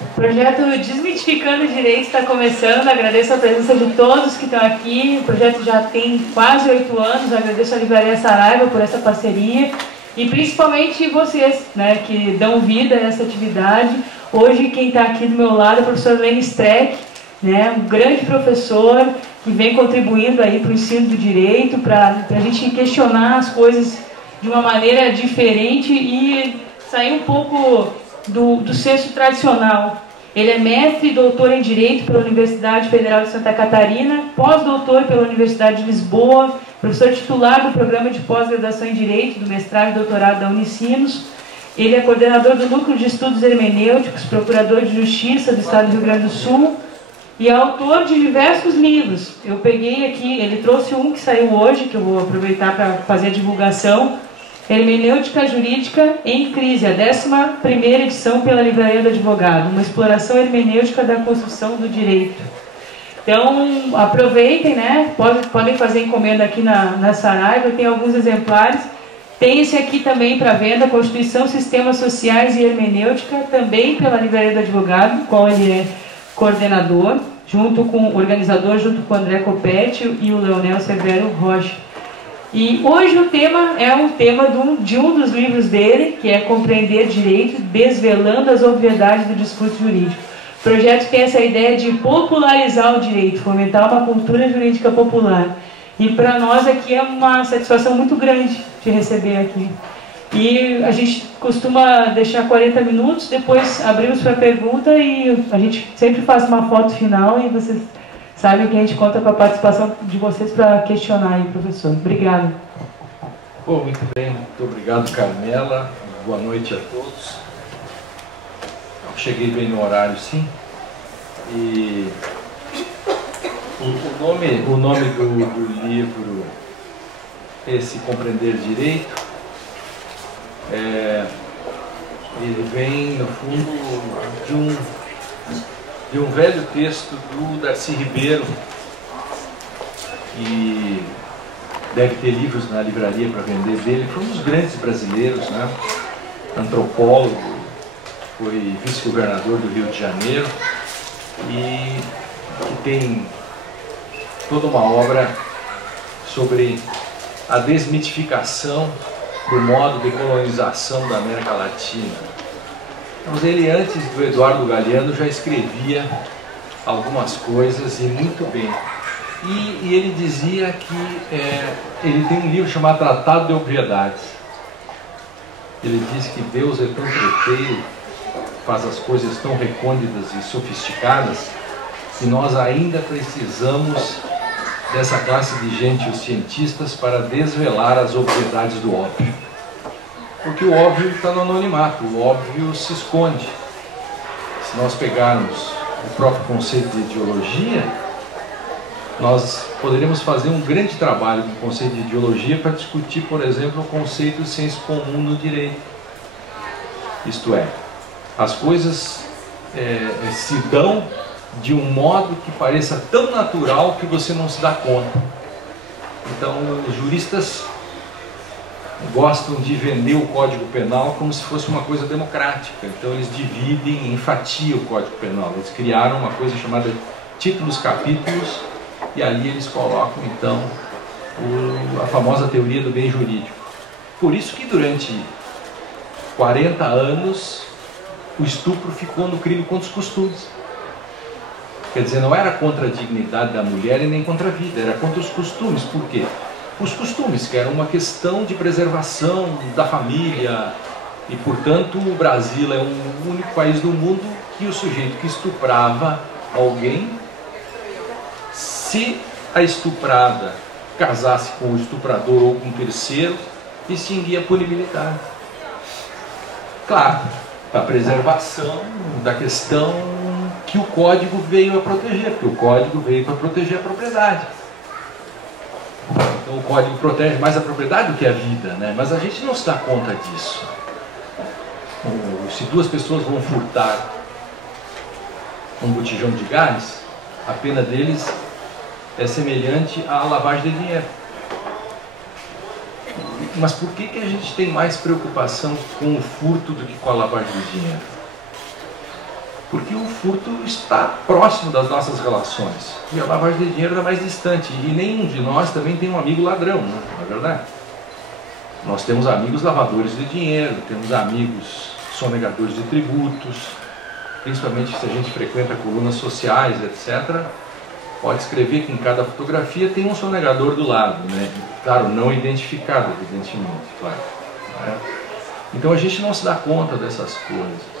O projeto Desmitificando o Direito está começando. Agradeço a presença de todos que estão aqui. O projeto já tem quase 8 anos. Agradeço a Livraria Saraiva por essa parceria e principalmente vocês, né, que dão vida a essa atividade. Hoje quem está aqui do meu lado é o professor Lênin Streck, né, um grande professor que vem contribuindo aí para o ensino do direito, para a gente questionar as coisas de uma maneira diferente e sair um pouco do senso tradicional. Ele é mestre e doutor em Direito pela Universidade Federal de Santa Catarina, pós-doutor pela Universidade de Lisboa, professor titular do Programa de Pós-Graduação em Direito, do mestrado e doutorado da Unicinos. Ele é coordenador do Núcleo de Estudos Hermenêuticos, procurador de Justiça do Estado do Rio Grande do Sul e é autor de diversos livros. Eu peguei aqui, ele trouxe um que saiu hoje, que eu vou aproveitar para fazer a divulgação, Hermenêutica Jurídica em Crise, a 11ª edição pela Livraria do Advogado, uma exploração hermenêutica da construção do direito. Então, aproveitem, né? Podem fazer encomenda aqui na Saraiva, tem alguns exemplares. Tem esse aqui também para venda, Constituição, Sistemas Sociais e Hermenêutica, também pela Livraria do Advogado, qual ele é coordenador, junto com o organizador, junto com o André Copete e o Leonel Severo Rocha. E hoje o tema é um tema de um dos livros dele, que é Compreender Direito, Desvelando as Obviedades do Discurso Jurídico. O projeto tem essa ideia de popularizar o direito, fomentar uma cultura jurídica popular. E para nós aqui é uma satisfação muito grande te receber aqui. E a gente costuma deixar 40 minutos, depois abrimos para pergunta e a gente sempre faz uma foto final e vocês sabem que a gente conta com a participação de vocês para questionar aí, professor. Obrigado. Bom, muito bem. Muito obrigado, Carmela. Boa noite a todos. Eu cheguei bem no horário, sim. E o nome do livro, esse Compreender Direito, ele vem, no fundo, de um velho texto do Darcy Ribeiro, que deve ter livros na livraria para vender dele. Foi um dos grandes brasileiros, né? Antropólogo, foi vice-governador do Rio de Janeiro e que tem toda uma obra sobre a desmitificação do modo de colonização da América Latina. Mas ele, antes do Eduardo Galeano, já escrevia algumas coisas e muito bem. E ele dizia que ele tem um livro chamado Tratado de Obviedades. Ele diz que Deus é tão treteiro, faz as coisas tão recônditas e sofisticadas, que nós ainda precisamos dessa classe de gente, os cientistas, para desvelar as obviedades do óbvio. Porque o óbvio está no anonimato, o óbvio se esconde. Se nós pegarmos o próprio conceito de ideologia, nós poderíamos fazer um grande trabalho com o conceito de ideologia para discutir, por exemplo, o conceito de senso comum no direito. Isto é, as coisas se dão de um modo que pareça tão natural que você não se dá conta. Então, os juristas gostam de vender o Código Penal como se fosse uma coisa democrática. Então eles dividem em fatia o Código Penal. Eles criaram uma coisa chamada títulos, capítulos, e ali eles colocam então a famosa teoria do bem jurídico. Por isso que durante 40 anos o estupro ficou no crime contra os costumes. Quer dizer, não era contra a dignidade da mulher e nem contra a vida, era contra os costumes. Por quê? Os costumes, que eram uma questão de preservação da família, e portanto o Brasil é o único país do mundo que o sujeito que estuprava alguém, se a estuprada casasse com o estuprador ou com um terceiro, extinguia a punibilidade. Claro, a preservação da questão que o Código veio a proteger, porque o Código veio para proteger a propriedade. Então o Código protege mais a propriedade do que a vida, né? Mas a gente não se dá conta disso. Se duas pessoas vão furtar um botijão de gás, a pena deles é semelhante à lavagem de dinheiro. Mas por que a gente tem mais preocupação com o furto do que com a lavagem de dinheiro? Porque o furto está próximo das nossas relações. E a lavagem de dinheiro está mais distante. E nenhum de nós também tem um amigo ladrão, não é verdade? Nós temos amigos lavadores de dinheiro, temos amigos sonegadores de tributos, principalmente se a gente frequenta colunas sociais, etc. Pode escrever que em cada fotografia tem um sonegador do lado, né? Claro, não identificado, evidentemente, claro. Né? Então a gente não se dá conta dessas coisas.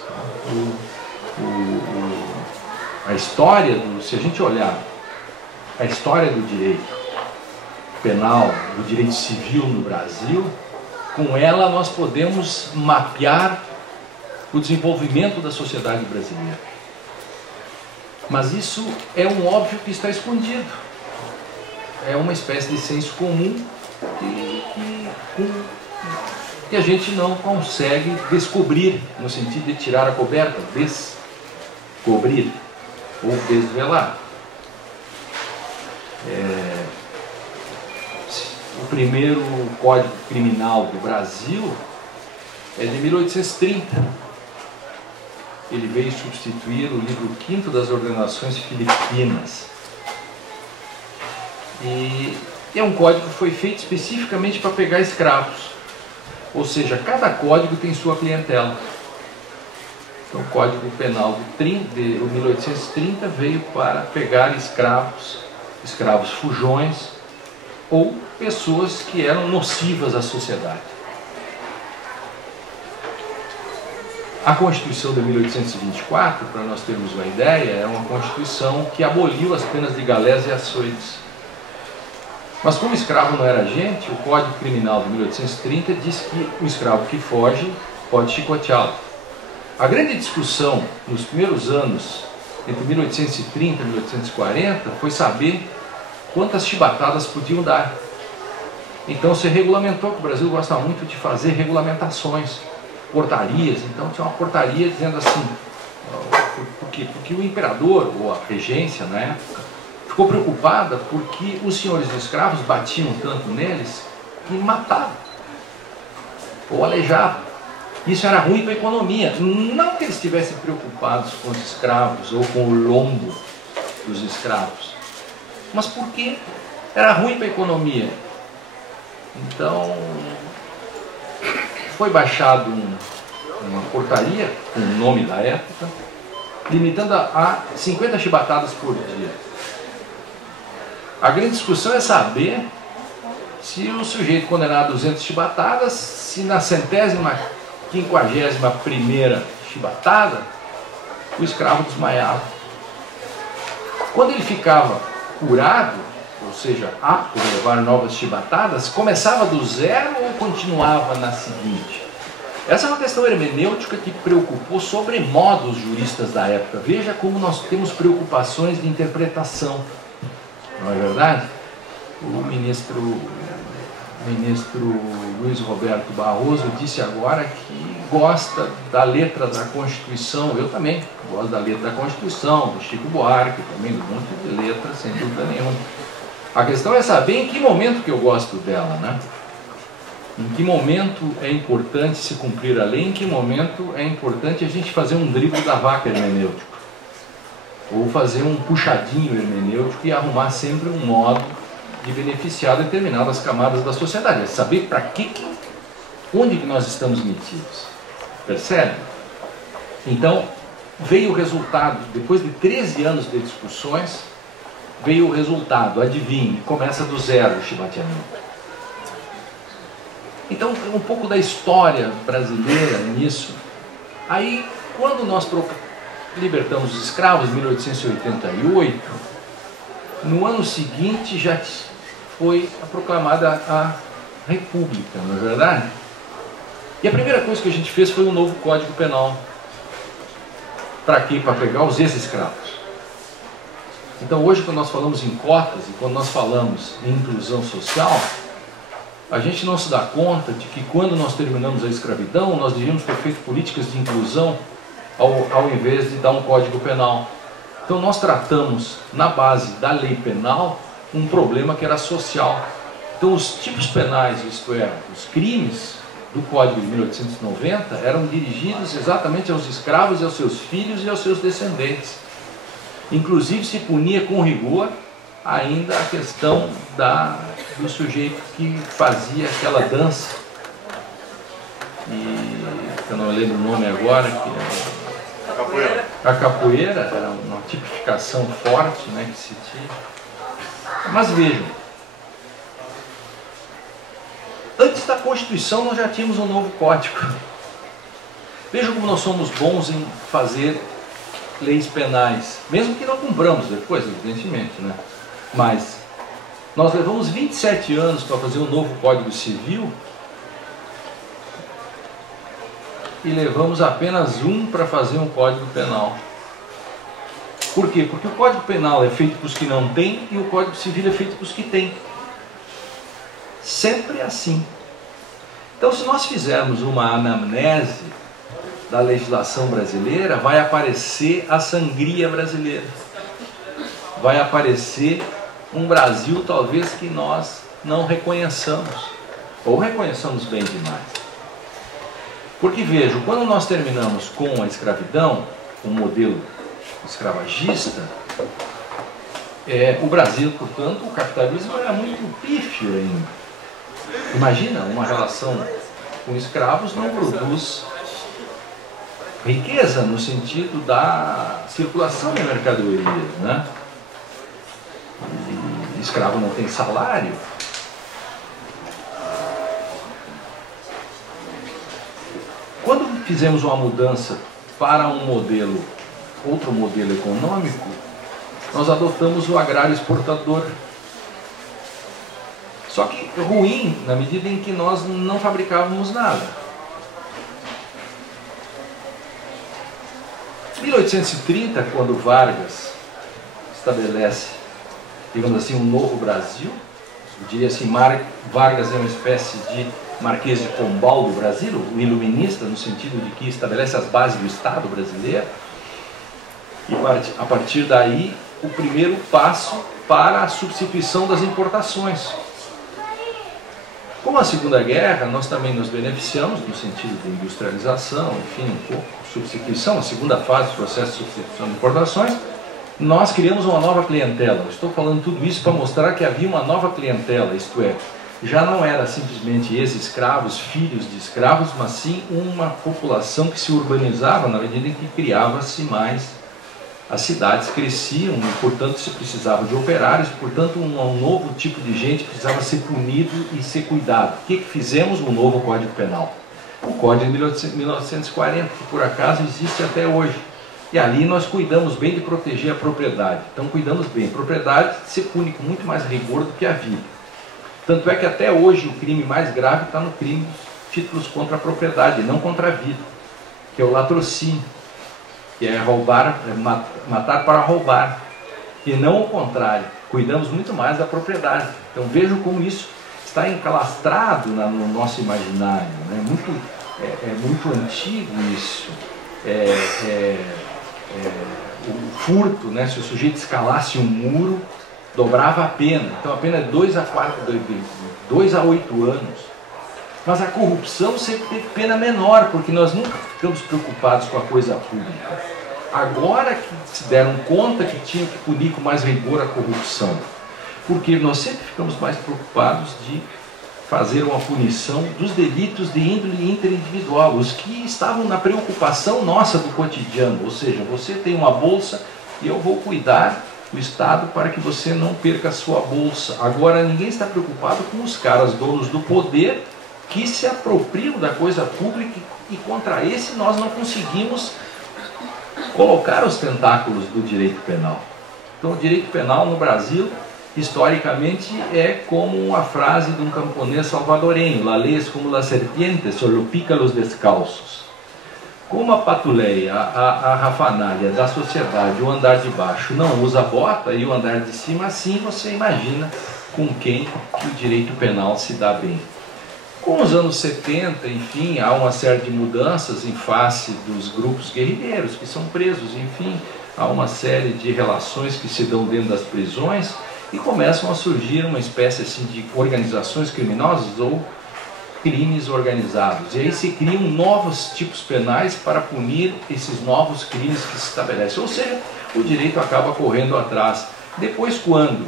A história, se a gente olhar a história do direito penal, do direito civil no Brasil, com ela nós podemos mapear o desenvolvimento da sociedade brasileira. Mas isso é um óbvio que está escondido. É uma espécie de senso comum que a gente não consegue descobrir, no sentido de tirar a coberta, descobrir ou desvelar. O primeiro Código Criminal do Brasil é de 1830. Ele veio substituir o livro V das Ordenações Filipinas. E é um código que foi feito especificamente para pegar escravos. Ou seja, cada código tem sua clientela. Então, o Código Penal de 1830 veio para pegar escravos fujões ou pessoas que eram nocivas à sociedade. A Constituição de 1824, para nós termos uma ideia, é uma Constituição que aboliu as penas de galés e açoites. Mas como o escravo não era agente, o Código Criminal de 1830 diz que o escravo que foge pode chicoteá-lo. A grande discussão nos primeiros anos, entre 1830 e 1840, foi saber quantas chibatadas podiam dar. Então se regulamentou, que o Brasil gosta muito de fazer regulamentações, portarias. Então tinha uma portaria dizendo assim, porque o imperador, ou a regência na época, ficou preocupada porque os senhores de escravos batiam tanto neles que matavam ou aleijavam. Isso era ruim para a economia. Não que eles estivessem preocupados com os escravos ou com o lombo dos escravos, mas porque era ruim para a economia. Então foi baixado uma portaria com o nome da época, limitando a 50 chibatadas por dia. A grande discussão é saber se o sujeito condenado a 200 chibatadas, se na 151ª chibatada, o escravo desmaiava. Quando ele ficava curado, ou seja, apto a levar novas chibatadas, começava do zero ou continuava na seguinte? Essa é uma questão hermenêutica que preocupou sobremodo os juristas da época. Veja como nós temos preocupações de interpretação. Não é verdade? O ministro Luiz Roberto Barroso disse agora que gosta da letra da Constituição. Eu também gosto da letra da Constituição, do Chico Buarque, também do monte de letras, sem dúvida nenhuma. A questão é saber em que momento que eu gosto dela, né? Em que momento é importante se cumprir a lei, em que momento é importante a gente fazer um drible da vaca hermenêutico, ou fazer um puxadinho hermenêutico e arrumar sempre um modo de beneficiar determinadas camadas da sociedade. É saber para onde que nós estamos metidos. Percebe? Então, veio o resultado, depois de 13 anos de discussões, veio o resultado, adivinhe, começa do zero o chibateamento. Então, um pouco da história brasileira nisso. Aí, quando nós libertamos os escravos, em 1888, no ano seguinte já foi proclamada a República, não é verdade? E a primeira coisa que a gente fez foi um novo Código Penal. Para quê? Para pegar os ex-escravos. Então hoje, quando nós falamos em cotas e quando nós falamos em inclusão social, a gente não se dá conta de que quando nós terminamos a escravidão, nós devíamos ter feito políticas de inclusão ao invés de dar um Código Penal. Então nós tratamos, na base da lei penal, um problema que era social. Então os tipos penais, isto é, os crimes, do Código de 1890 eram dirigidos exatamente aos escravos e aos seus filhos e aos seus descendentes. Inclusive se punia com rigor ainda a questão do sujeito que fazia aquela dança, e eu não lembro o nome agora, que A capoeira. A capoeira era uma tipificação forte, né, que se tinha. Mas vejam, antes da Constituição nós já tínhamos um novo código. Vejam como nós somos bons em fazer leis penais, mesmo que não cumpramos depois, evidentemente, né? Mas nós levamos 27 anos para fazer um novo Código Civil e levamos apenas um para fazer um Código Penal. Por quê? Porque o Código Penal é feito para os que não têm e o Código Civil é feito para os que têm. Sempre assim. Então, se nós fizermos uma anamnese da legislação brasileira, vai aparecer a sangria brasileira. Vai aparecer um Brasil talvez que nós não reconheçamos, ou reconheçamos bem demais. Porque vejam, quando nós terminamos com a escravidão, o modelo escravagista, o Brasil, portanto, o capitalismo era muito pífio ainda. Imagina, uma relação com escravos não produz riqueza no sentido da circulação de mercadorias, né? E escravo não tem salário. Quando fizemos uma mudança para um modelo, outro modelo econômico, nós adotamos o agrário exportador. Só que ruim na medida em que nós não fabricávamos nada. Em 1830, quando Vargas estabelece, digamos assim, um novo Brasil, eu diria assim, Vargas é uma espécie de Marquês de Pombal do Brasil, o iluminista, no sentido de que estabelece as bases do Estado brasileiro, e a partir daí o primeiro passo para a substituição das importações. Com a Segunda Guerra, nós também nos beneficiamos no sentido de industrialização, enfim, um pouco substituição, a segunda fase do processo de substituição de importações. Nós criamos uma nova clientela. Estou falando tudo isso para mostrar que havia uma nova clientela, isto é, já não era simplesmente ex-escravos, filhos de escravos, mas sim uma população que se urbanizava na medida em que criava-se mais. As cidades cresciam e, portanto, se precisava de operários, portanto, um novo tipo de gente precisava ser punido e ser cuidado. O que fizemos? Um novo Código Penal. O Código de 1940, que por acaso existe até hoje. E ali nós cuidamos bem de proteger a propriedade. Então, cuidamos bem. A propriedade se pune com muito mais rigor do que a vida. Tanto é que até hoje o crime mais grave está no crime dos títulos contra a propriedade, não contra a vida, que é o latrocínio. Que é roubar, matar para roubar, e não o contrário. Cuidamos muito mais da propriedade. Então vejam como isso está encalastrado no nosso imaginário, né? É muito antigo isso. O furto, né? Se o sujeito escalasse um muro, dobrava a pena. Então a pena é 2 a 8 anos. Mas a corrupção sempre teve pena menor, porque nós nunca ficamos preocupados com a coisa pública. Agora que se deram conta que tinham que punir com mais rigor a corrupção. Porque nós sempre ficamos mais preocupados de fazer uma punição dos delitos de índole interindividual, os que estavam na preocupação nossa do cotidiano. Ou seja, você tem uma bolsa e eu vou cuidar do Estado para que você não perca a sua bolsa. Agora ninguém está preocupado com os caras donos do poder que se apropriam da coisa pública, e contra esse nós não conseguimos colocar os tentáculos do direito penal. Então o direito penal no Brasil, historicamente, é como uma frase de um camponês salvadorenho: la ley es como la serpiente, solo pica los descalços. Como a patuleia, a rafanalha da sociedade, o andar de baixo não usa bota e o andar de cima, assim você imagina com quem que o direito penal se dá bem. Com os anos 70, enfim, há uma série de mudanças em face dos grupos guerrilheiros que são presos, enfim, há uma série de relações que se dão dentro das prisões e começam a surgir uma espécie assim, de organizações criminosas ou crimes organizados. E aí se criam novos tipos penais para punir esses novos crimes que se estabelecem. Ou seja, o direito acaba correndo atrás. Depois, quando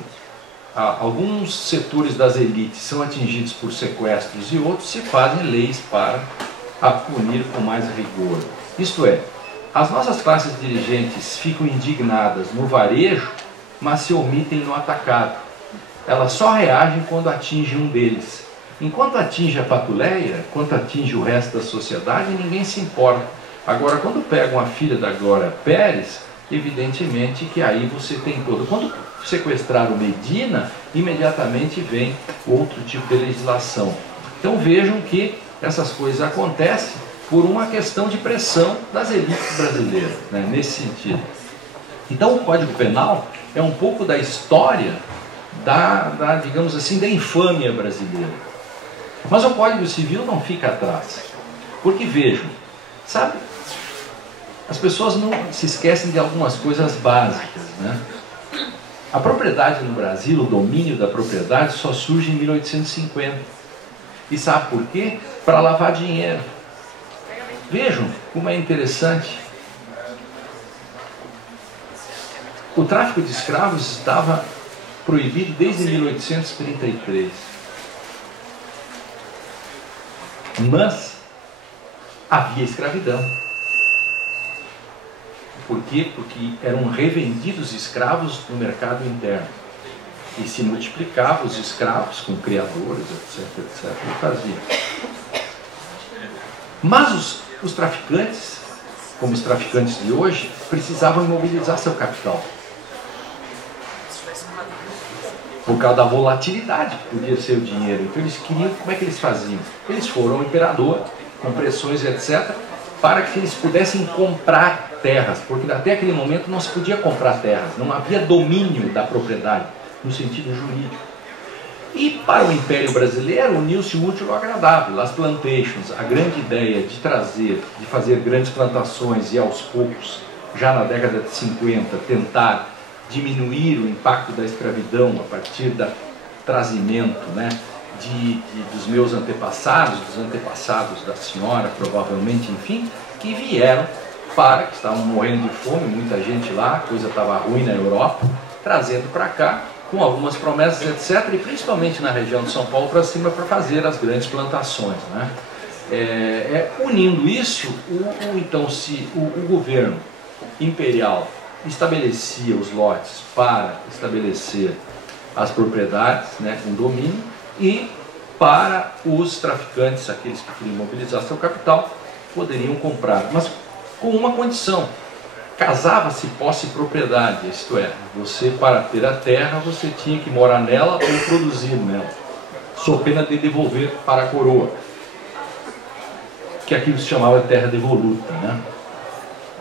alguns setores das elites são atingidos por sequestros e outros, se fazem leis para punir com mais rigor. Isto é, as nossas classes dirigentes ficam indignadas no varejo, mas se omitem no atacado. Elas só reagem quando atinge um deles. Enquanto atinge a patuleia, quando atinge o resto da sociedade, ninguém se importa. Agora, quando pegam a filha da Glória Pérez, evidentemente que aí você tem todo. Quando sequestraram Medina, imediatamente vem outro tipo de legislação. Então vejam que essas coisas acontecem por uma questão de pressão das elites brasileiras, né, nesse sentido. Então o Código Penal é um pouco da história digamos assim, da infâmia brasileira. Mas o Código Civil não fica atrás. Porque vejam, sabe, as pessoas não se esquecem de algumas coisas básicas, né? A propriedade no Brasil, o domínio da propriedade só surge em 1850. E sabe por quê? Para lavar dinheiro. Vejam como é interessante. O tráfico de escravos estava proibido desde 1833. Mas havia escravidão. Por quê? Porque eram revendidos escravos no mercado interno. E se multiplicavam os escravos com criadores, etc, etc. E fazia. Mas os traficantes, como os traficantes de hoje, precisavam imobilizar seu capital. Por causa da volatilidade que podia ser o dinheiro. Então eles queriam, como é que eles faziam? Eles foram ao imperador, com pressões, etc., para que eles pudessem comprar terras, porque até aquele momento não se podia comprar terras, não havia domínio da propriedade, no sentido jurídico. E para o Império Brasileiro, uniu-se o útil ao agradável, as plantations, a grande ideia de fazer grandes plantações e aos poucos, já na década de 50, tentar diminuir o impacto da escravidão a partir do trazimento, né, dos meus antepassados, dos antepassados da senhora, provavelmente, enfim, que vieram que estavam morrendo de fome, muita gente lá, a coisa estava ruim na Europa, trazendo para cá, com algumas promessas, etc., e principalmente na região de São Paulo para cima, para fazer as grandes plantações, né? Unindo isso, o governo imperial estabelecia os lotes para estabelecer as propriedades, né, com domínio, e para os traficantes, aqueles que queriam mobilizar seu capital, poderiam comprar, mas com uma condição: casava-se posse e propriedade, isto é, você, para ter a terra, você tinha que morar nela ou produzir nela, sob pena de devolver para a coroa, que aquilo se chamava terra devoluta, né?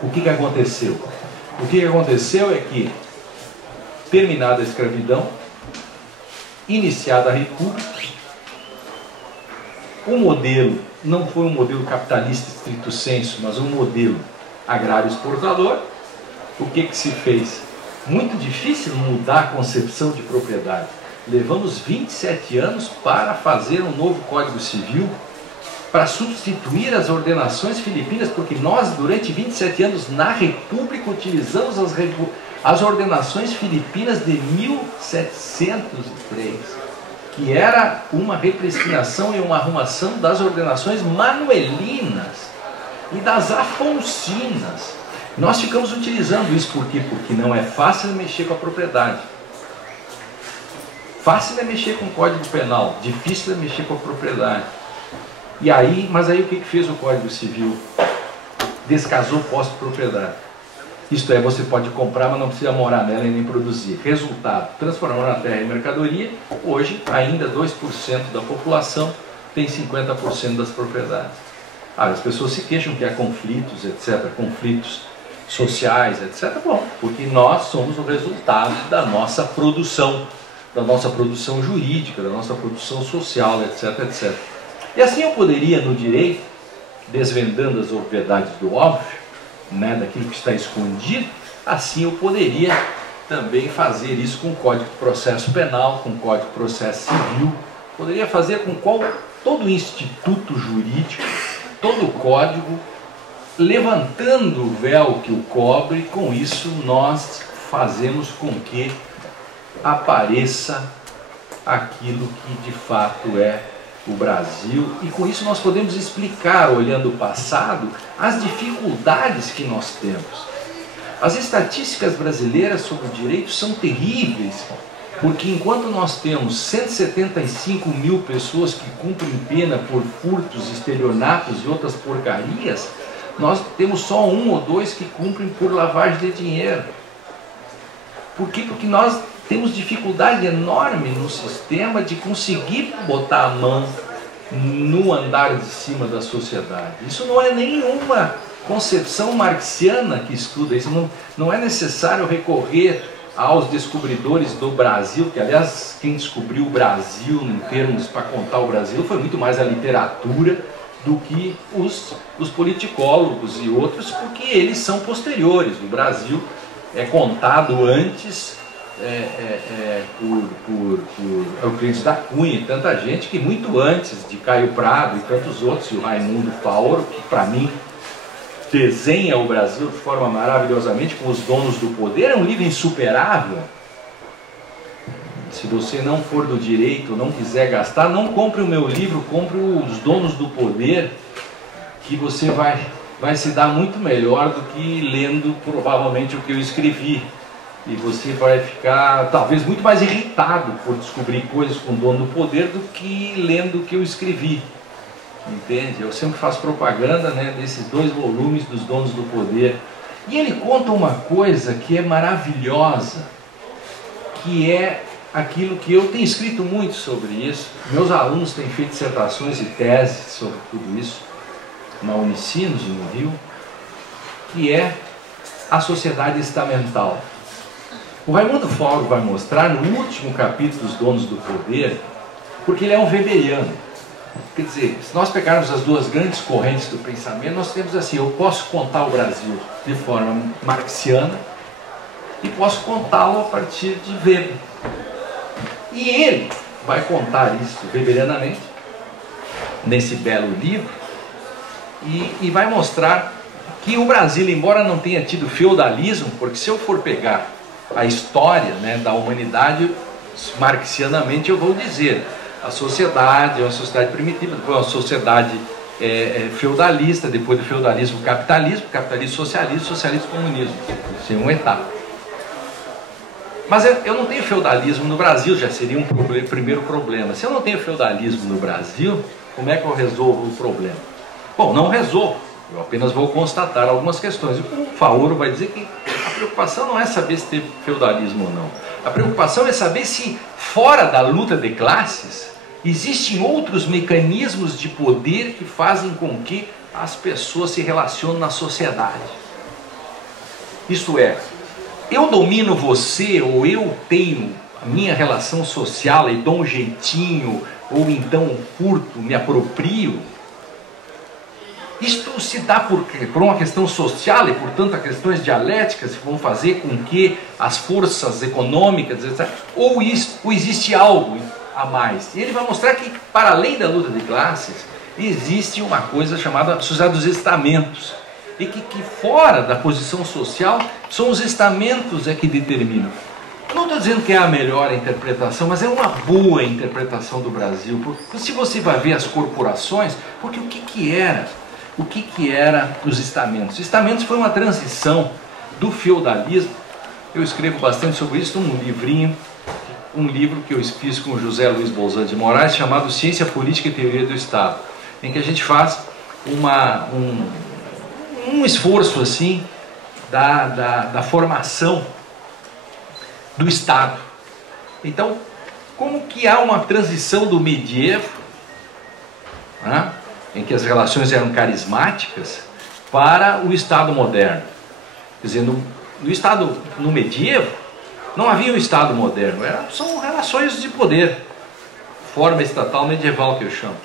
O que aconteceu? O que aconteceu é que, terminada a escravidão, iniciada a república, o modelo não foi um modelo capitalista estrito sensu, mas um modelo agrário exportador. O que se fez? Muito difícil mudar a concepção de propriedade. Levamos 27 anos para fazer um novo Código Civil, para substituir as ordenações filipinas, porque nós, durante 27 anos, na República, utilizamos as ordenações filipinas de 1703, que era uma repristinação e uma arrumação das ordenações manuelinas e das afonsinas. Nós ficamos utilizando isso por quê? Porque não é fácil mexer com a propriedade. Fácil é mexer com o Código Penal, difícil é mexer com a propriedade. Mas aí o que fez o Código Civil? Descasou posse de propriedade. Isto é, você pode comprar, mas não precisa morar nela e nem produzir. Resultado, transformou na terra em mercadoria. Hoje, ainda 2% da população tem 50% das propriedades. As pessoas se queixam que há conflitos, etc., conflitos sociais, etc. Bom, porque nós somos o resultado da nossa produção jurídica, da nossa produção social, etc., etc. E assim eu poderia, no direito, desvendando as obviedades do óbvio, né, daquilo que está escondido, assim eu poderia também fazer isso com o Código de Processo Penal, com o Código de Processo Civil, poderia fazer com todo o instituto jurídico, todo o código, levantando o véu que o cobre. Com isso nós fazemos com que apareça aquilo que de fato é o Brasil, e com isso nós podemos explicar, olhando o passado, as dificuldades que nós temos. As estatísticas brasileiras sobre o direito são terríveis, porque enquanto nós temos 175 mil pessoas que cumprem pena por furtos, estelionatos e outras porcarias, nós temos só 1 ou 2 que cumprem por lavagem de dinheiro. Por quê? Porque nós temos dificuldade enorme no sistema de conseguir botar a mão no andar de cima da sociedade. Isso não é nenhuma concepção marxiana que estuda isso. Não é necessário recorrer aos descobridores do Brasil, que aliás quem descobriu o Brasil em termos para contar o Brasil foi muito mais a literatura do que os politicólogos e outros, porque eles são posteriores. O Brasil é contado antes por Euclides da Cunha e tanta gente, que muito antes de Caio Prado e tantos outros, e o Raimundo Faoro, que para mim desenha o Brasil de forma maravilhosamente, com Os Donos do Poder. É um livro insuperável. Se você não for do direito, não quiser gastar, não compre o meu livro, compre Os Donos do Poder, que você vai se dar muito melhor do que lendo provavelmente o que eu escrevi. E você vai ficar talvez muito mais irritado por descobrir coisas com o dono do poder do que lendo o que eu escrevi. Entende? Eu sempre faço propaganda, né, desses 2 volumes dos Donos do Poder. E ele conta uma coisa que é maravilhosa, que é aquilo que eu tenho escrito muito sobre isso. Meus alunos têm feito dissertações e teses sobre tudo isso na Unicinos, no Rio, que é a sociedade estamental. O Raimundo Fauro vai mostrar no último capítulo dos Donos do Poder, porque ele é um weberiano. Quer dizer, se nós pegarmos as 2 grandes correntes do pensamento, nós temos assim: eu posso contar o Brasil de forma marxiana e posso contá-lo a partir de Weber. E ele vai contar isso weberianamente nesse belo livro e vai mostrar que o Brasil, embora não tenha tido feudalismo, porque se eu for pegar a história, né, da humanidade, marxianamente eu vou dizer: a sociedade é uma sociedade primitiva, depois uma sociedade feudalista, depois do feudalismo capitalismo, capitalismo socialismo, socialismo comunismo. Isso é uma etapa. Mas eu não tenho feudalismo no Brasil, já seria um primeiro problema. Se eu não tenho feudalismo no Brasil, como é que eu resolvo o problema? Bom, não resolvo, eu apenas vou constatar algumas questões. O Faoro vai dizer que a preocupação não é saber se teve feudalismo ou não. A preocupação é saber se, fora da luta de classes, existem outros mecanismos de poder que fazem com que as pessoas se relacionem na sociedade. Isto é, eu domino você, ou eu tenho a minha relação social e dou um jeitinho, ou então furto, me aproprio. Isto se dá por uma questão social e, portanto, as questões dialéticas que vão fazer com que as forças econômicas, etc., ou existe algo a mais. E ele vai mostrar que, para além da luta de classes, existe uma coisa chamada sociedade dos estamentos. E que fora da posição social, são os estamentos que determinam. Eu não estou dizendo que é a melhor interpretação, mas é uma boa interpretação do Brasil. Porque se você vai ver as corporações, porque o que era os estamentos? Os estamentos foi uma transição do feudalismo. Eu escrevo bastante sobre isso num livrinho, um livro que eu fiz com o José Luiz Bolzan de Moraes, chamado Ciência Política e Teoria do Estado, em que a gente faz um esforço assim da formação do Estado. Então, como que há uma transição do medievo, né, em que as relações eram carismáticas, para o Estado moderno? Quer dizer, no medievo não havia um Estado moderno, são relações de poder, forma estatal medieval que eu chamo.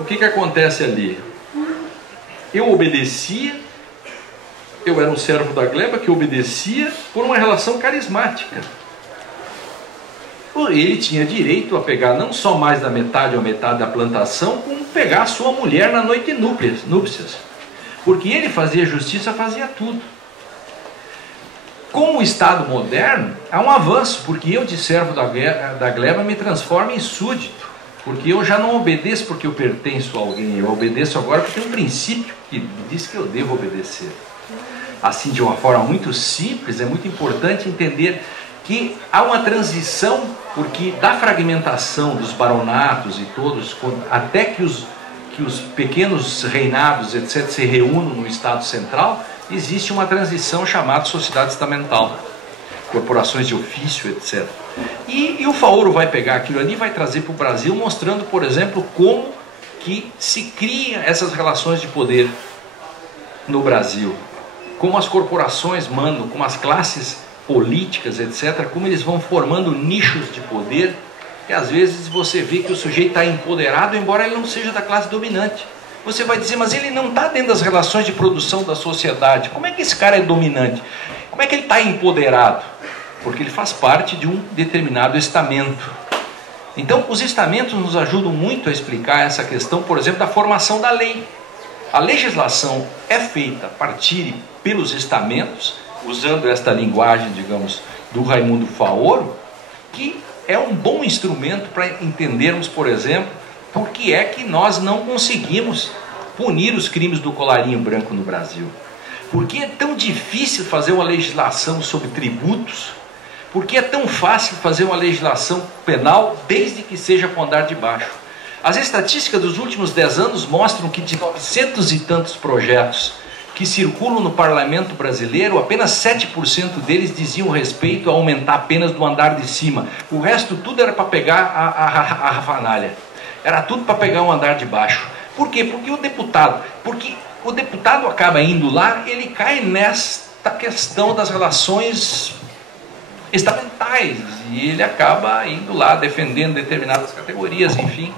O que acontece ali? Eu obedecia, eu era um servo da gleba que obedecia por uma relação carismática. ele tinha direito a pegar não só mais da metade ou metade da plantação, como pegar a sua mulher na noite de núpcias. Porque ele fazia justiça, fazia tudo. Com o Estado moderno, há um avanço, porque eu de servo da gleba me transformo em súdito. Porque eu já não obedeço porque eu pertenço a alguém, eu obedeço agora porque tem um princípio que me diz que eu devo obedecer. Assim, de uma forma muito simples, é muito importante entender que há uma transição, porque da fragmentação dos baronatos e todos, até que os pequenos reinados, etc., se reúnam no Estado Central, existe uma transição chamada sociedade estamental, corporações de ofício, etc. E o Faoro vai pegar aquilo ali e vai trazer para o Brasil, mostrando, por exemplo, como que se criam essas relações de poder no Brasil, como as corporações mandam, como as classes políticas, etc., como eles vão formando nichos de poder, que às vezes você vê que o sujeito está empoderado, embora ele não seja da classe dominante. Você vai dizer, mas ele não está dentro das relações de produção da sociedade. Como é que esse cara é dominante? Como é que ele está empoderado? Porque ele faz parte de um determinado estamento. Então, os estamentos nos ajudam muito a explicar essa questão, por exemplo, da formação da lei. A legislação é feita a partir pelos estamentos, usando esta linguagem, digamos, do Raimundo Faoro, que é um bom instrumento para entendermos, por exemplo, por que é que nós não conseguimos punir os crimes do colarinho branco no Brasil. Por que é tão difícil fazer uma legislação sobre tributos? Por que é tão fácil fazer uma legislação penal desde que seja com andar de baixo? As estatísticas dos últimos 10 anos mostram que de 900 e tantos projetos que circulam no parlamento brasileiro, apenas 7% deles diziam respeito a aumentar apenas do andar de cima. O resto tudo era para pegar a rafanalha. Era tudo para pegar um andar de baixo. Por quê? Porque o deputado acaba indo lá, ele cai nesta questão das relações estamentais, e ele acaba indo lá defendendo determinadas categorias, enfim,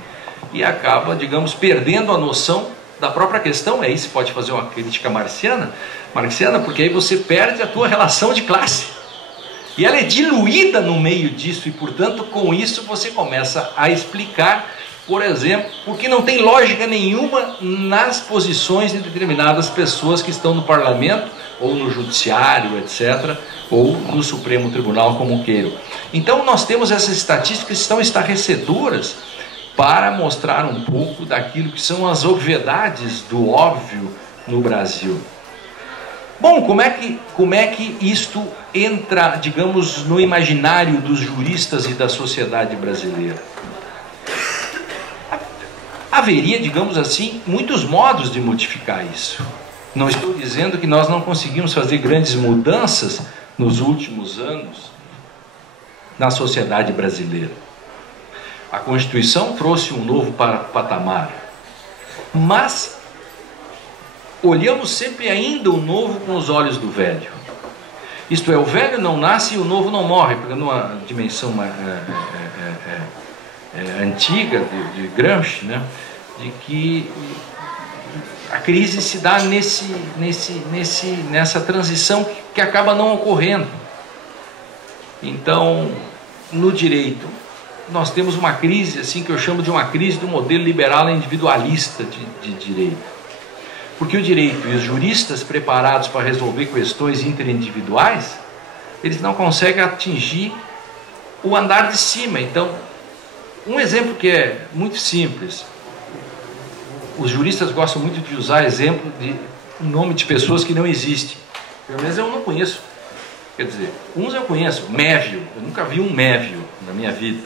e acaba, digamos, perdendo a noção da própria questão. Aí você pode fazer uma crítica marxiana, porque aí você perde a tua relação de classe, e ela é diluída no meio disso, e portanto com isso você começa a explicar, por exemplo, porque não tem lógica nenhuma nas posições de determinadas pessoas que estão no parlamento, ou no judiciário, etc., ou no Supremo Tribunal, como queiram. Então nós temos essas estatísticas que estão estarrecedoras para mostrar um pouco daquilo que são as obviedades do óbvio no Brasil. Bom, como é que isto entra, digamos, no imaginário dos juristas e da sociedade brasileira? Haveria, digamos assim, muitos modos de modificar isso. Não estou dizendo que nós não conseguimos fazer grandes mudanças nos últimos anos na sociedade brasileira. A Constituição trouxe um novo patamar, mas olhamos sempre ainda o novo com os olhos do velho. Isto é, o velho não nasce e o novo não morre, pegando uma dimensão antiga de Gramsci, né? De que a crise se dá nessa transição que acaba não ocorrendo. Então, no direito, nós temos uma crise, assim, que eu chamo de uma crise do modelo liberal individualista de direito. Porque o direito e os juristas preparados para resolver questões interindividuais, eles não conseguem atingir o andar de cima. Então, um exemplo que é muito simples, os juristas gostam muito de usar exemplo de nome de pessoas que não existem. Pelo menos eu não conheço. Quer dizer, uns eu conheço, Mévio, eu nunca vi um Mévio na minha vida.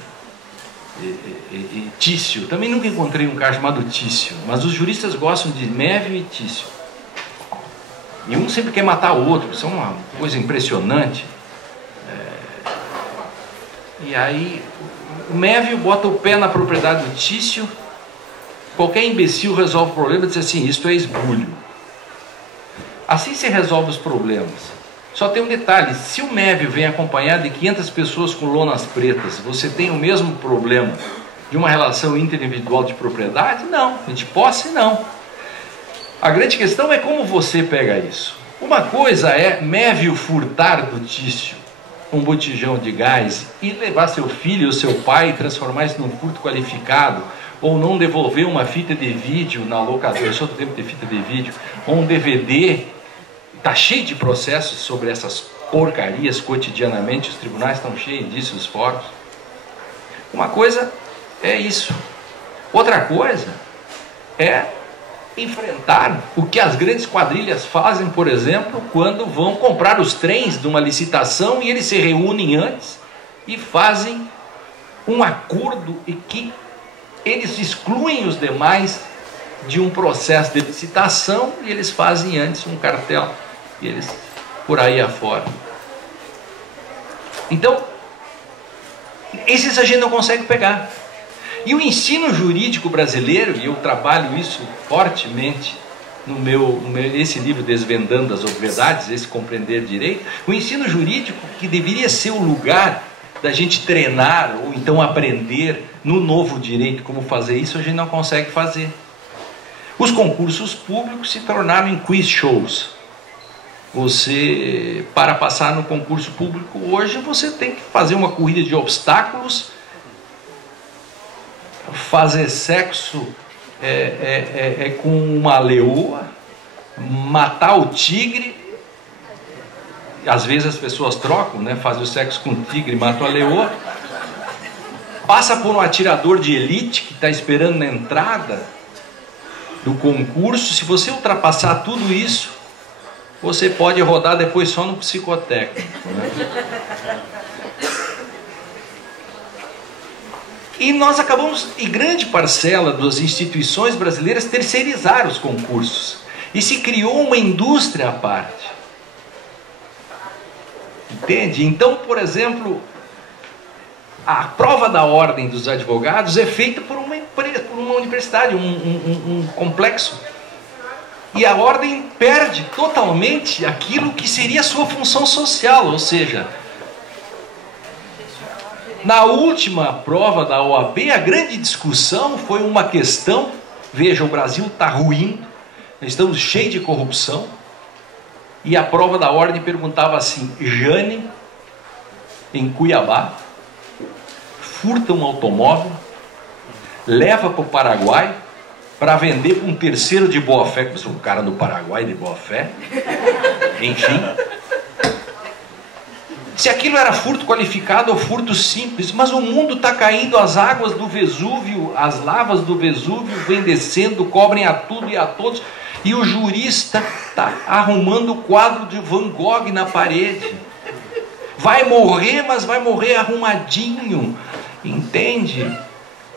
E Tício, também nunca encontrei um cara chamado Tício, mas os juristas gostam de Mévio e Tício. E um sempre quer matar o outro, isso é uma coisa impressionante. E aí, o Mévio bota o pé na propriedade do Tício. Qualquer imbecil resolve o problema e diz assim, isto é esbulho. Assim se resolve os problemas. Só tem um detalhe, se o Mévio vem acompanhado de 500 pessoas com lonas pretas, você tem o mesmo problema de uma relação interindividual de propriedade? Não, de posse não. A grande questão é como você pega isso. Uma coisa é Mévio furtar do Tício, um botijão de gás e levar seu filho ou seu pai e transformar isso num furto qualificado, ou não devolver uma fita de vídeo na locadora, eu sou do tempo de fita de vídeo, ou um DVD, está cheio de processos sobre essas porcarias cotidianamente, os tribunais estão cheios disso, os fóruns. Uma coisa é isso. Outra coisa é enfrentar o que as grandes quadrilhas fazem, por exemplo, quando vão comprar os trens de uma licitação e eles se reúnem antes e fazem um acordo e que eles excluem os demais de um processo de licitação e eles fazem antes um cartel e eles por aí afora. Então, esses a gente não consegue pegar. E o ensino jurídico brasileiro, e eu trabalho isso fortemente nesse livro Desvendando as Obviedades, esse Compreender Direito, o ensino jurídico, que deveria ser o lugar da gente treinar ou então aprender no novo direito como fazer isso, a gente não consegue fazer. Os concursos públicos se tornaram em quiz shows. Você, para passar no concurso público hoje, você tem que fazer uma corrida de obstáculos, fazer sexo com uma leoa, matar o tigre. Às vezes as pessoas trocam, né? Fazem o sexo com o tigre e matam a leoa. Passa por um atirador de elite que está esperando na entrada do concurso. Se você ultrapassar tudo isso, você pode rodar depois só no psicotécnico, né? E nós acabamos, e grande parcela das instituições brasileiras terceirizaram os concursos. E se criou uma indústria à parte. Entende? Então, por exemplo, a prova da ordem dos advogados é feita por uma empresa, por uma universidade, um complexo. E a ordem perde totalmente aquilo que seria a sua função social, ou seja, na última prova da OAB, a grande discussão foi uma questão, veja, o Brasil está ruindo, estamos cheios de corrupção, e a prova da ordem perguntava assim: Jane, em Cuiabá, furta um automóvel, leva para o Paraguai, para vender para um terceiro de boa fé, um cara do Paraguai de boa fé, enfim. Se aquilo era furto qualificado ou furto simples, mas o mundo está caindo, as águas do Vesúvio, as lavas do Vesúvio vêm descendo, cobrem a tudo e a todos, e o jurista está arrumando o quadro de Van Gogh na parede. Vai morrer, mas vai morrer arrumadinho, entende?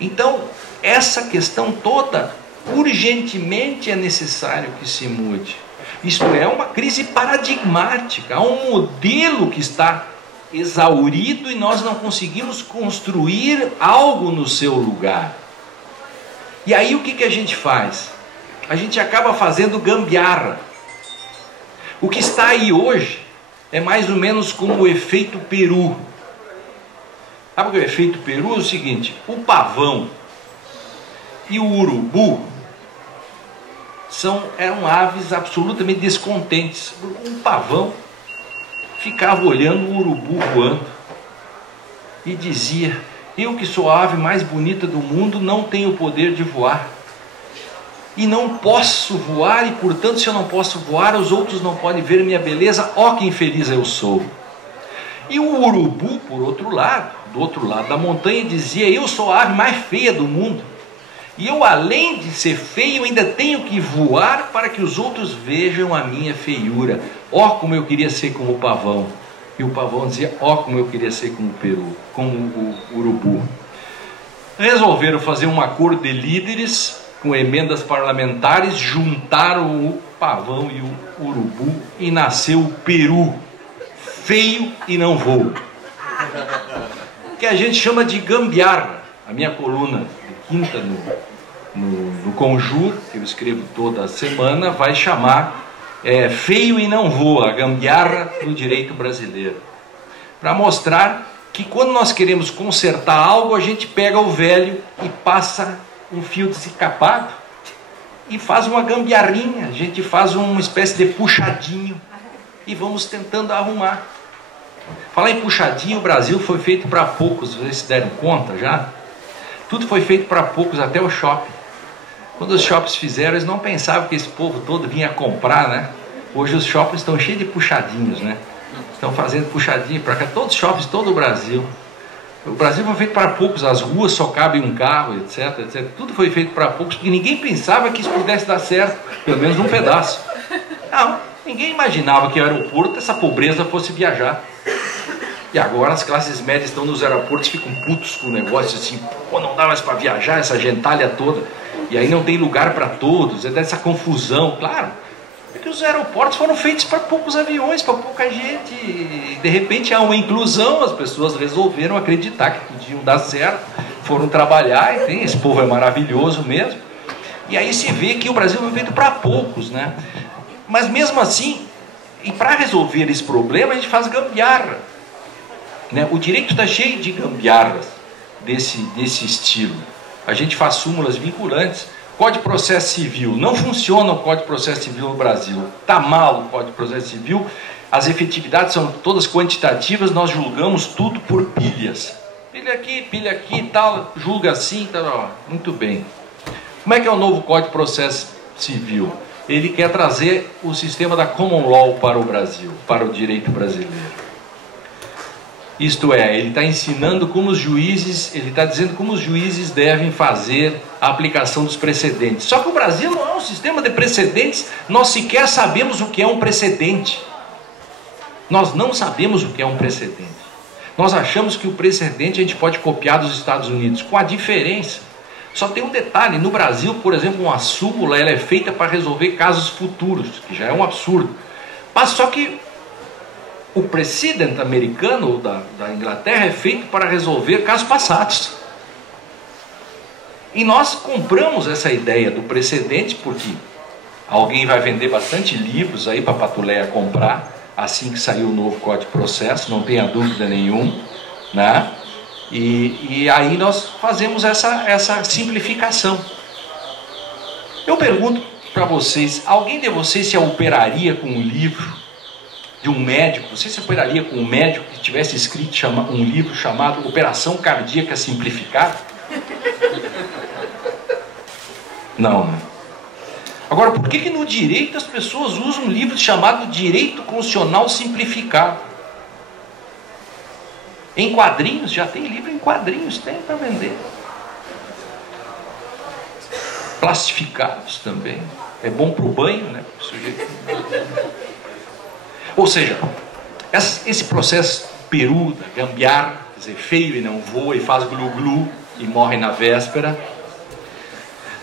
Então, essa questão toda, urgentemente é necessário que se mude. Isto é uma crise paradigmática, há um modelo que está exaurido e nós não conseguimos construir algo no seu lugar. E aí o que a gente faz? A gente acaba fazendo gambiarra. O que está aí hoje é mais ou menos como o efeito Peru. Sabe o que é o efeito Peru? É o seguinte: o pavão e o urubu eram aves absolutamente descontentes. Um pavão ficava olhando o urubu voando e dizia: eu que sou a ave mais bonita do mundo não tenho o poder de voar. E não posso voar, e portanto se eu não posso voar, os outros não podem ver minha beleza, ó que infeliz eu sou. E o urubu, por outro lado, do outro lado da montanha, dizia: eu sou a ave mais feia do mundo. E eu, além de ser feio, ainda tenho que voar para que os outros vejam a minha feiura. Ó como eu queria ser como o pavão. E o pavão dizia: ó como eu queria ser como o peru, como o urubu. Resolveram fazer um acordo de líderes com emendas parlamentares, juntaram o pavão e o urubu e nasceu o peru, feio e não voa. Que a gente chama de gambiarra. A minha coluna de quinta no Conjur, que eu escrevo toda semana, vai chamar Feio e Não Voa, a gambiarra do direito brasileiro. Para mostrar que quando nós queremos consertar algo, a gente pega o velho e passa um fio desencapado e faz uma gambiarrinha, a gente faz uma espécie de puxadinho e vamos tentando arrumar. Falar em puxadinho, o Brasil foi feito para poucos, vocês se deram conta já? Tudo foi feito para poucos, até o shopping. Quando os shoppings fizeram, eles não pensavam que esse povo todo vinha comprar, né? Hoje os shoppings estão cheios de puxadinhos, né? Estão fazendo puxadinho para cá, todos os shoppings, todo o Brasil. O Brasil foi feito para poucos, as ruas só cabem um carro, etc, etc. Tudo foi feito para poucos, porque ninguém pensava que isso pudesse dar certo, pelo menos num pedaço. Não, ninguém imaginava que o aeroporto, essa pobreza fosse viajar. E agora as classes médias estão nos aeroportos, ficam putos com o negócio assim, pô, não dá mais para viajar, essa gentalha toda. E aí não tem lugar para todos, é dessa confusão, claro. Porque os aeroportos foram feitos para poucos aviões, para pouca gente. E de repente há uma inclusão, as pessoas resolveram acreditar que podiam dar certo, foram trabalhar, e tem, esse povo é maravilhoso mesmo. E aí se vê que o Brasil foi feito para poucos, né? Mas mesmo assim, e para resolver esse problema, a gente faz gambiarra. Né? O direito está cheio de gambiarras desse estilo. A gente faz súmulas vinculantes. Código de Processo Civil. Não funciona o Código de Processo Civil no Brasil. Está mal o Código de Processo Civil. As efetividades são todas quantitativas. Nós julgamos tudo por pilhas. Pilha aqui e tal. Julga assim. Tal. Muito bem. Como é que é o novo Código de Processo Civil? Ele quer trazer o sistema da Common Law para o Brasil, para o direito brasileiro. Isto é, ele está ensinando como os juízes, ele está dizendo como os juízes devem fazer a aplicação dos precedentes. Só que o Brasil não é um sistema de precedentes, nós sequer sabemos o que é um precedente. Nós não sabemos o que é um precedente. Nós achamos que o precedente a gente pode copiar dos Estados Unidos, com a diferença. Só tem um detalhe, no Brasil, por exemplo, uma súmula ela é feita para resolver casos futuros, que já é um absurdo. Mas só que o precedente americano da Inglaterra é feito para resolver casos passados. E nós compramos essa ideia do precedente porque alguém vai vender bastante livros aí para a Patuleia comprar, assim que sair o novo Código de Processo, não tenha dúvida nenhuma, né? E aí nós fazemos essa simplificação. Eu pergunto para vocês, alguém de vocês se operaria com um livro de um médico? Você se operaria com um médico que tivesse escrito um livro chamado Operação Cardíaca Simplificada? Não, né? Agora, por que no direito as pessoas usam um livro chamado Direito Constitucional Simplificado? Em quadrinhos, já tem livro em quadrinhos, tem para vender. Plastificados também. É bom para o banho, né? Pro sujeito. Ou seja, esse processo peru, da gambiarra, quer dizer, feio e não voa, e faz glu-glu e morre na véspera,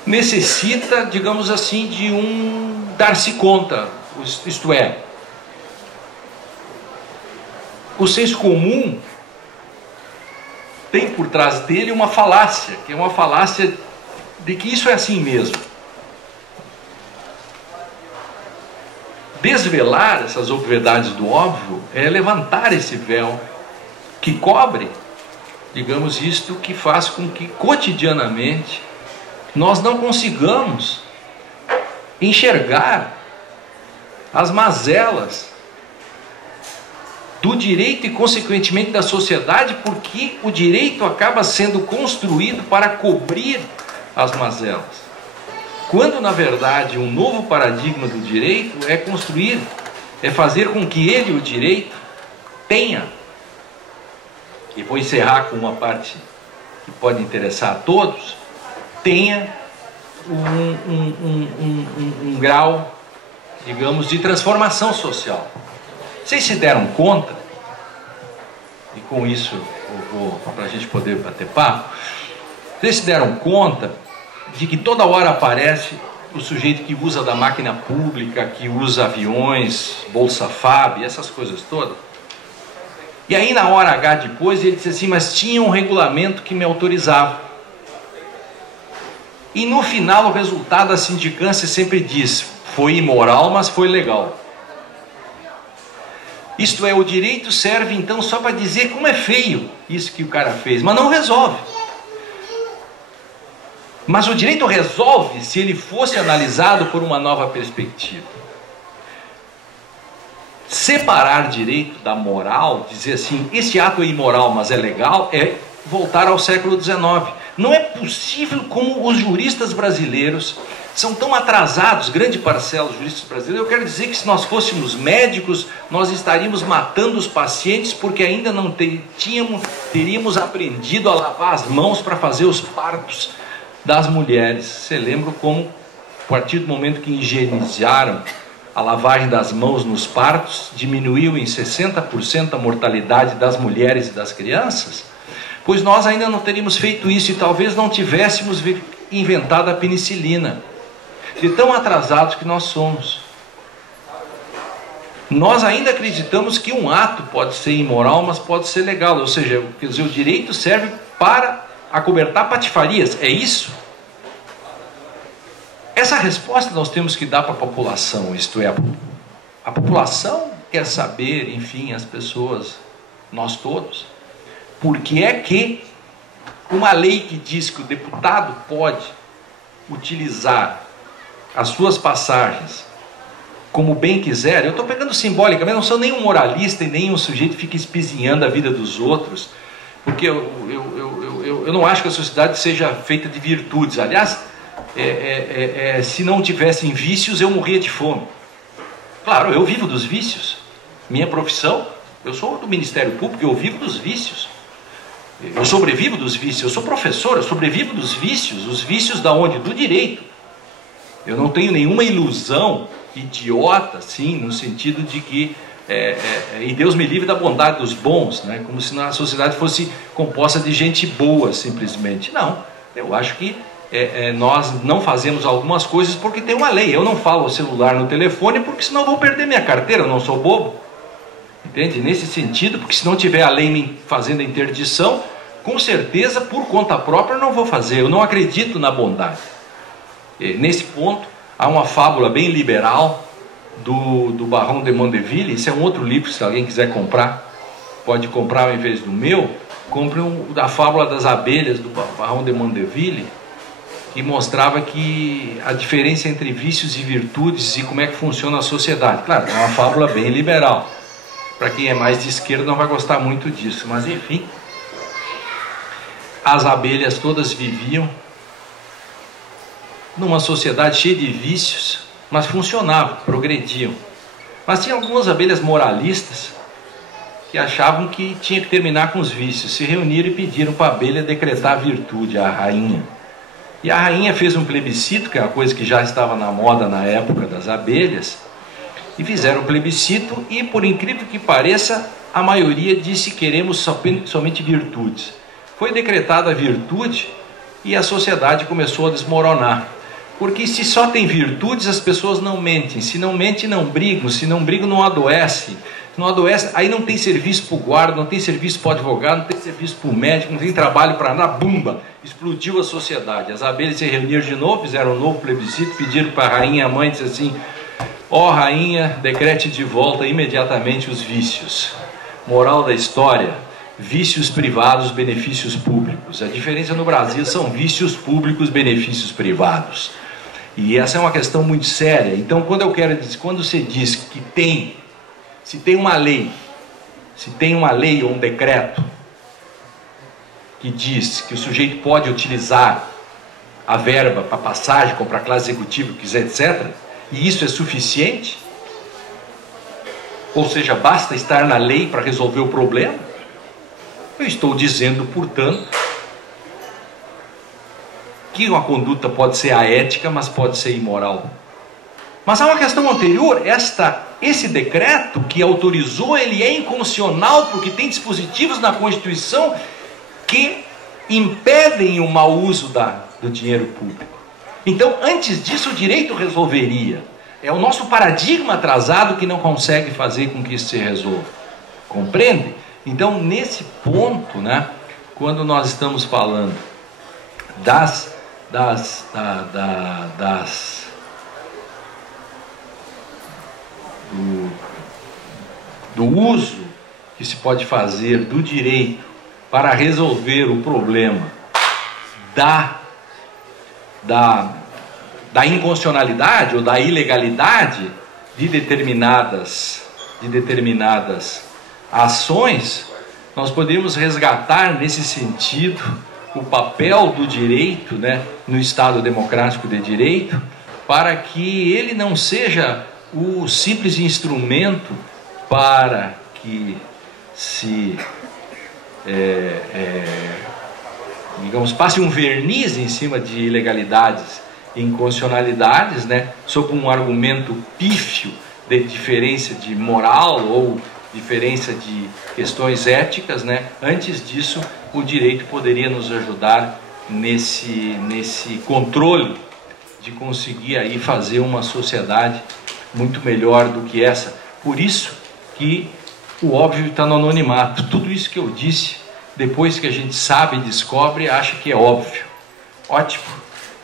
necessita, digamos assim, de um dar-se conta, isto é, o senso comum tem por trás dele uma falácia, que é uma falácia de que isso é assim mesmo. Desvelar essas obviedades do óbvio é levantar esse véu que cobre, digamos, isto que faz com que cotidianamente nós não consigamos enxergar as mazelas do direito e consequentemente da sociedade, porque o direito acaba sendo construído para cobrir as mazelas. Quando, na verdade, um novo paradigma do direito é construir, é fazer com que ele, o direito, tenha, e vou encerrar com uma parte que pode interessar a todos, tenha um grau, digamos, de transformação social. Vocês se deram conta, e com isso eu vou, para a gente poder bater papo, vocês se deram conta de que toda hora aparece o sujeito que usa da máquina pública, que usa aviões, Bolsa FAB, essas coisas todas? E aí na hora H depois ele disse assim, mas tinha um regulamento que me autorizava. E no final o resultado da sindicância sempre diz, foi imoral, mas foi legal. Isto é, o direito serve então só para dizer como é feio isso que o cara fez, mas não resolve. Mas o direito resolve se ele fosse analisado por uma nova perspectiva. separar direito da moral, dizer assim, esse ato é imoral, mas é legal, é voltar ao século XIX. Não é possível como os juristas brasileiros são tão atrasados, grande parcela dos juristas brasileiros. Eu quero dizer que se nós fôssemos médicos, nós estaríamos matando os pacientes porque ainda não teríamos aprendido a lavar as mãos para fazer os partos das mulheres. Você lembra como, a partir do momento que higienizaram a lavagem das mãos nos partos, diminuiu em 60% a mortalidade das mulheres e das crianças? Pois nós ainda não teríamos feito isso e talvez não tivéssemos inventado a penicilina, de tão atrasados que nós somos. Nós ainda acreditamos que um ato pode ser imoral, mas pode ser legal, ou seja, quer dizer, o direito serve para acobertar patifarias, é isso? Essa resposta nós temos que dar para a população, isto é, a população quer saber, enfim, as pessoas, nós todos, por que é que uma lei que diz que o deputado pode utilizar as suas passagens como bem quiser, eu estou pegando simbolicamente, não sou nenhum moralista e nem um sujeito que fica espizinhando a vida dos outros, porque eu não acho que a sociedade seja feita de virtudes. Aliás, se não tivessem vícios, eu morria de fome. Claro, eu vivo dos vícios. Minha profissão, eu sou do Ministério Público, eu vivo dos vícios. Eu sobrevivo dos vícios. Eu sou professor, eu sobrevivo dos vícios. Os vícios da onde? Do direito. Eu não tenho nenhuma ilusão idiota, assim, no sentido de que e Deus me livre da bondade dos bons, né? Como se a sociedade fosse composta de gente boa, simplesmente. Não, eu acho que nós não fazemos algumas coisas porque tem uma lei. Eu não falo ao celular no telefone porque senão eu vou perder minha carteira, eu não sou bobo. Entende? Nesse sentido, porque se não tiver a lei me fazendo a interdição, com certeza, por conta própria, eu não vou fazer. Eu não acredito na bondade. Nesse ponto, há uma fábula bem liberal do Barão de Mondeville. Isso é um outro livro, se alguém quiser comprar, pode comprar ao invés do meu. Compre da fábula das abelhas do Barão de Mondeville, que mostrava que a diferença entre vícios e virtudes e como é que funciona a sociedade. Claro, é uma fábula bem liberal. Para quem é mais de esquerda não vai gostar muito disso, mas enfim. As abelhas todas viviam numa sociedade cheia de vícios, mas funcionavam, progrediam. Mas tinha algumas abelhas moralistas que achavam que tinha que terminar com os vícios. Se reuniram e pediram para a abelha decretar a virtude, a rainha. E a rainha fez um plebiscito, que é uma coisa que já estava na moda na época das abelhas, e fizeram o plebiscito e, por incrível que pareça, a maioria disse que queremos somente virtudes. Foi decretada a virtude e a sociedade começou a desmoronar. Porque se só tem virtudes, as pessoas não mentem. Se não mentem, não brigam. Se não brigam, não adoecem. Se não adoece, aí não tem serviço para o guarda, não tem serviço para o advogado, não tem serviço para o médico, não tem trabalho para nada. Bumba! Explodiu a sociedade. As abelhas se reuniram de novo, fizeram um novo plebiscito, pediram para a rainha, a mãe, disse assim: ó rainha, decrete de volta imediatamente os vícios. Moral da história: vícios privados, benefícios públicos. A diferença no Brasil são vícios públicos, benefícios privados. E essa é uma questão muito séria. Então, quando você diz que se tem uma lei ou um decreto que diz que o sujeito pode utilizar a verba para passagem, comprar classe executiva, quiser, etc., e isso é suficiente, ou seja, basta estar na lei para resolver o problema, eu estou dizendo, portanto, que uma conduta pode ser aética, mas pode ser imoral. Mas há uma questão anterior: esse decreto que autorizou, ele é inconstitucional porque tem dispositivos na Constituição que impedem o mau uso do dinheiro público. Então, antes disso, o direito resolveria. É o nosso paradigma atrasado que não consegue fazer com que isso se resolva. Compreende? Então, nesse ponto, né, quando nós estamos falando do uso que se pode fazer do direito para resolver o problema da inconstitucionalidade ou da ilegalidade de determinadas de determinadas ações, nós poderíamos resgatar nesse sentido o papel do direito, né, no Estado democrático de direito, para que ele não seja o simples instrumento para que se digamos, passe um verniz em cima de ilegalidades e inconstitucionalidades, né, sob um argumento pífio de diferença de moral ou diferença de questões éticas, né. Antes disso, o direito poderia nos ajudar nesse controle de conseguir aí fazer uma sociedade muito melhor do que essa. Por isso que o óbvio está no anonimato. Tudo isso que eu disse, depois que a gente sabe e descobre, acha que é óbvio. Ótimo,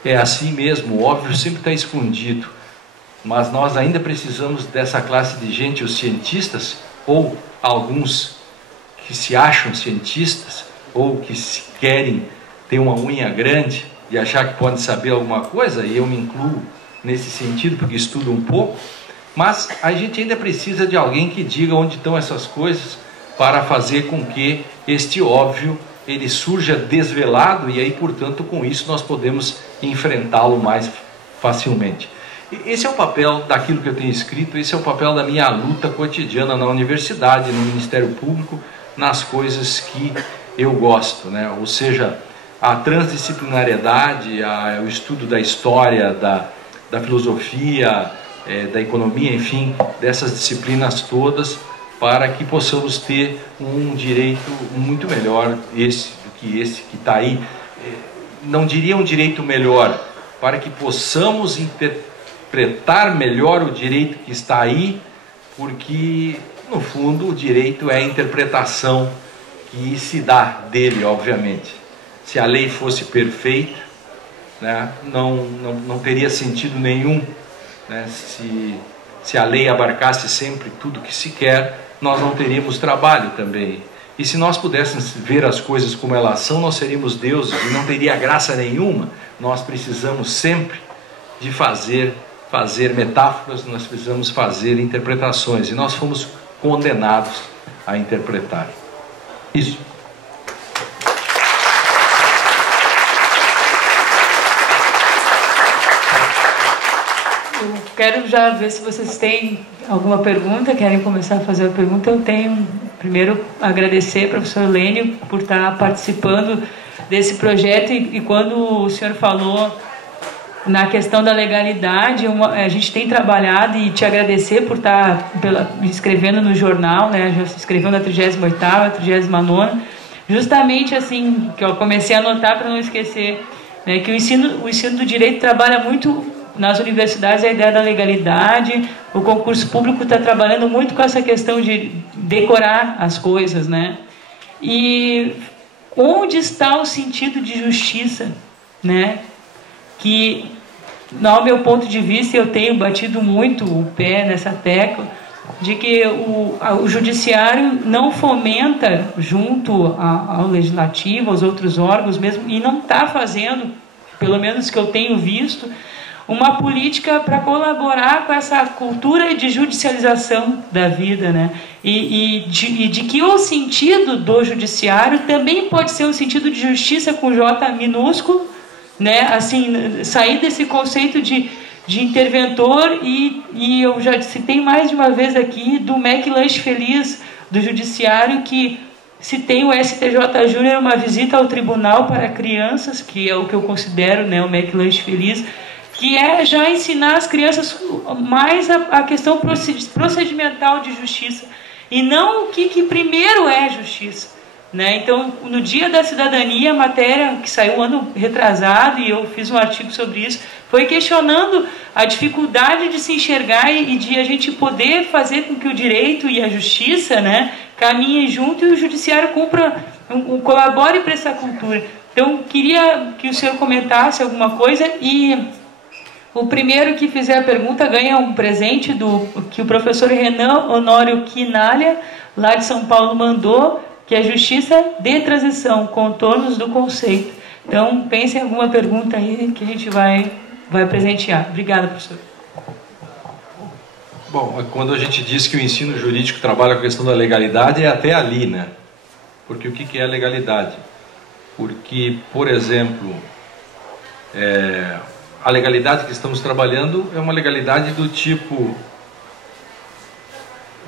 é assim mesmo, o óbvio sempre está escondido. Mas nós ainda precisamos dessa classe de gente, os cientistas, ou alguns que se acham cientistas, ou que se querem ter uma unha grande e achar que podem saber alguma coisa, e eu me incluo nesse sentido, porque estudo um pouco. Mas a gente ainda precisa de alguém que diga onde estão essas coisas para fazer com que este óbvio ele surja desvelado e aí, portanto, com isso nós podemos enfrentá-lo mais facilmente. Esse é o papel daquilo que eu tenho escrito, esse é o papel da minha luta cotidiana na universidade, no Ministério Público, nas coisas que eu gosto, né? Ou seja, a transdisciplinariedade, o estudo da história, da filosofia, da economia, enfim, dessas disciplinas todas, para que possamos ter um direito muito melhor do que esse que está aí. Não diria um direito melhor, para que possamos interpretar melhor o direito que está aí, porque, no fundo, o direito é a interpretação que se dá dele, obviamente. Se a lei fosse perfeita, né, não teria sentido nenhum. Né? Se a lei abarcasse sempre tudo que se quer, nós não teríamos trabalho também. E se nós pudéssemos ver as coisas como elas são, nós seríamos deuses e não teria graça nenhuma. Nós precisamos sempre de fazer metáforas, nós precisamos fazer interpretações, e nós fomos condenados a interpretar. Isso. Eu quero já ver se vocês têm alguma pergunta, querem começar a fazer a pergunta. Eu tenho, primeiro, agradecer, professor Lênio, por estar participando desse projeto, e quando o senhor falou na questão da legalidade, a gente tem trabalhado, e te agradecer por estar escrevendo no jornal, né? Já se escreveu na 38ª, 39ª, justamente assim, que eu comecei a anotar para não esquecer, né, que o ensino do direito trabalha muito nas universidades a ideia da legalidade. O concurso público está trabalhando muito com essa questão de decorar as coisas, né? E onde está o sentido de justiça, né? Que, no meu ponto de vista, eu tenho batido muito o pé nessa tecla, de que o judiciário não fomenta, junto ao legislativo, aos outros órgãos mesmo, e não está fazendo, pelo menos que eu tenho visto, uma política para colaborar com essa cultura de judicialização da vida, né? E de que o sentido do judiciário também pode ser um sentido de justiça com J minúsculo, né? Assim, sair desse conceito de interventor, e eu já citei mais de uma vez aqui do McLanche Feliz do judiciário, que se tem o STJ Júnior, uma visita ao tribunal para crianças, que é o que eu considero, né, o McLanche Feliz, que é já ensinar as crianças mais a questão procedimental de justiça, e não o que primeiro é justiça, né? Então, no Dia da Cidadania, a matéria que saiu ano retrasado, e eu fiz um artigo sobre isso, foi questionando a dificuldade de se enxergar e de a gente poder fazer com que o direito e a justiça, né, caminhem junto, e o judiciário colabore para essa cultura. Então, queria que o senhor comentasse alguma coisa, e o primeiro que fizer a pergunta ganha um presente que o professor Renan Honório Quinalha, lá de São Paulo, mandou, que é Justiça de Transição, Contornos do Conceito. Então, pense em alguma pergunta aí que a gente vai presentear. Obrigada, professor. Bom, quando a gente diz que o ensino jurídico trabalha com a questão da legalidade, é até ali, né? Porque o que é a legalidade? Porque, por exemplo, a legalidade que estamos trabalhando é uma legalidade do tipo: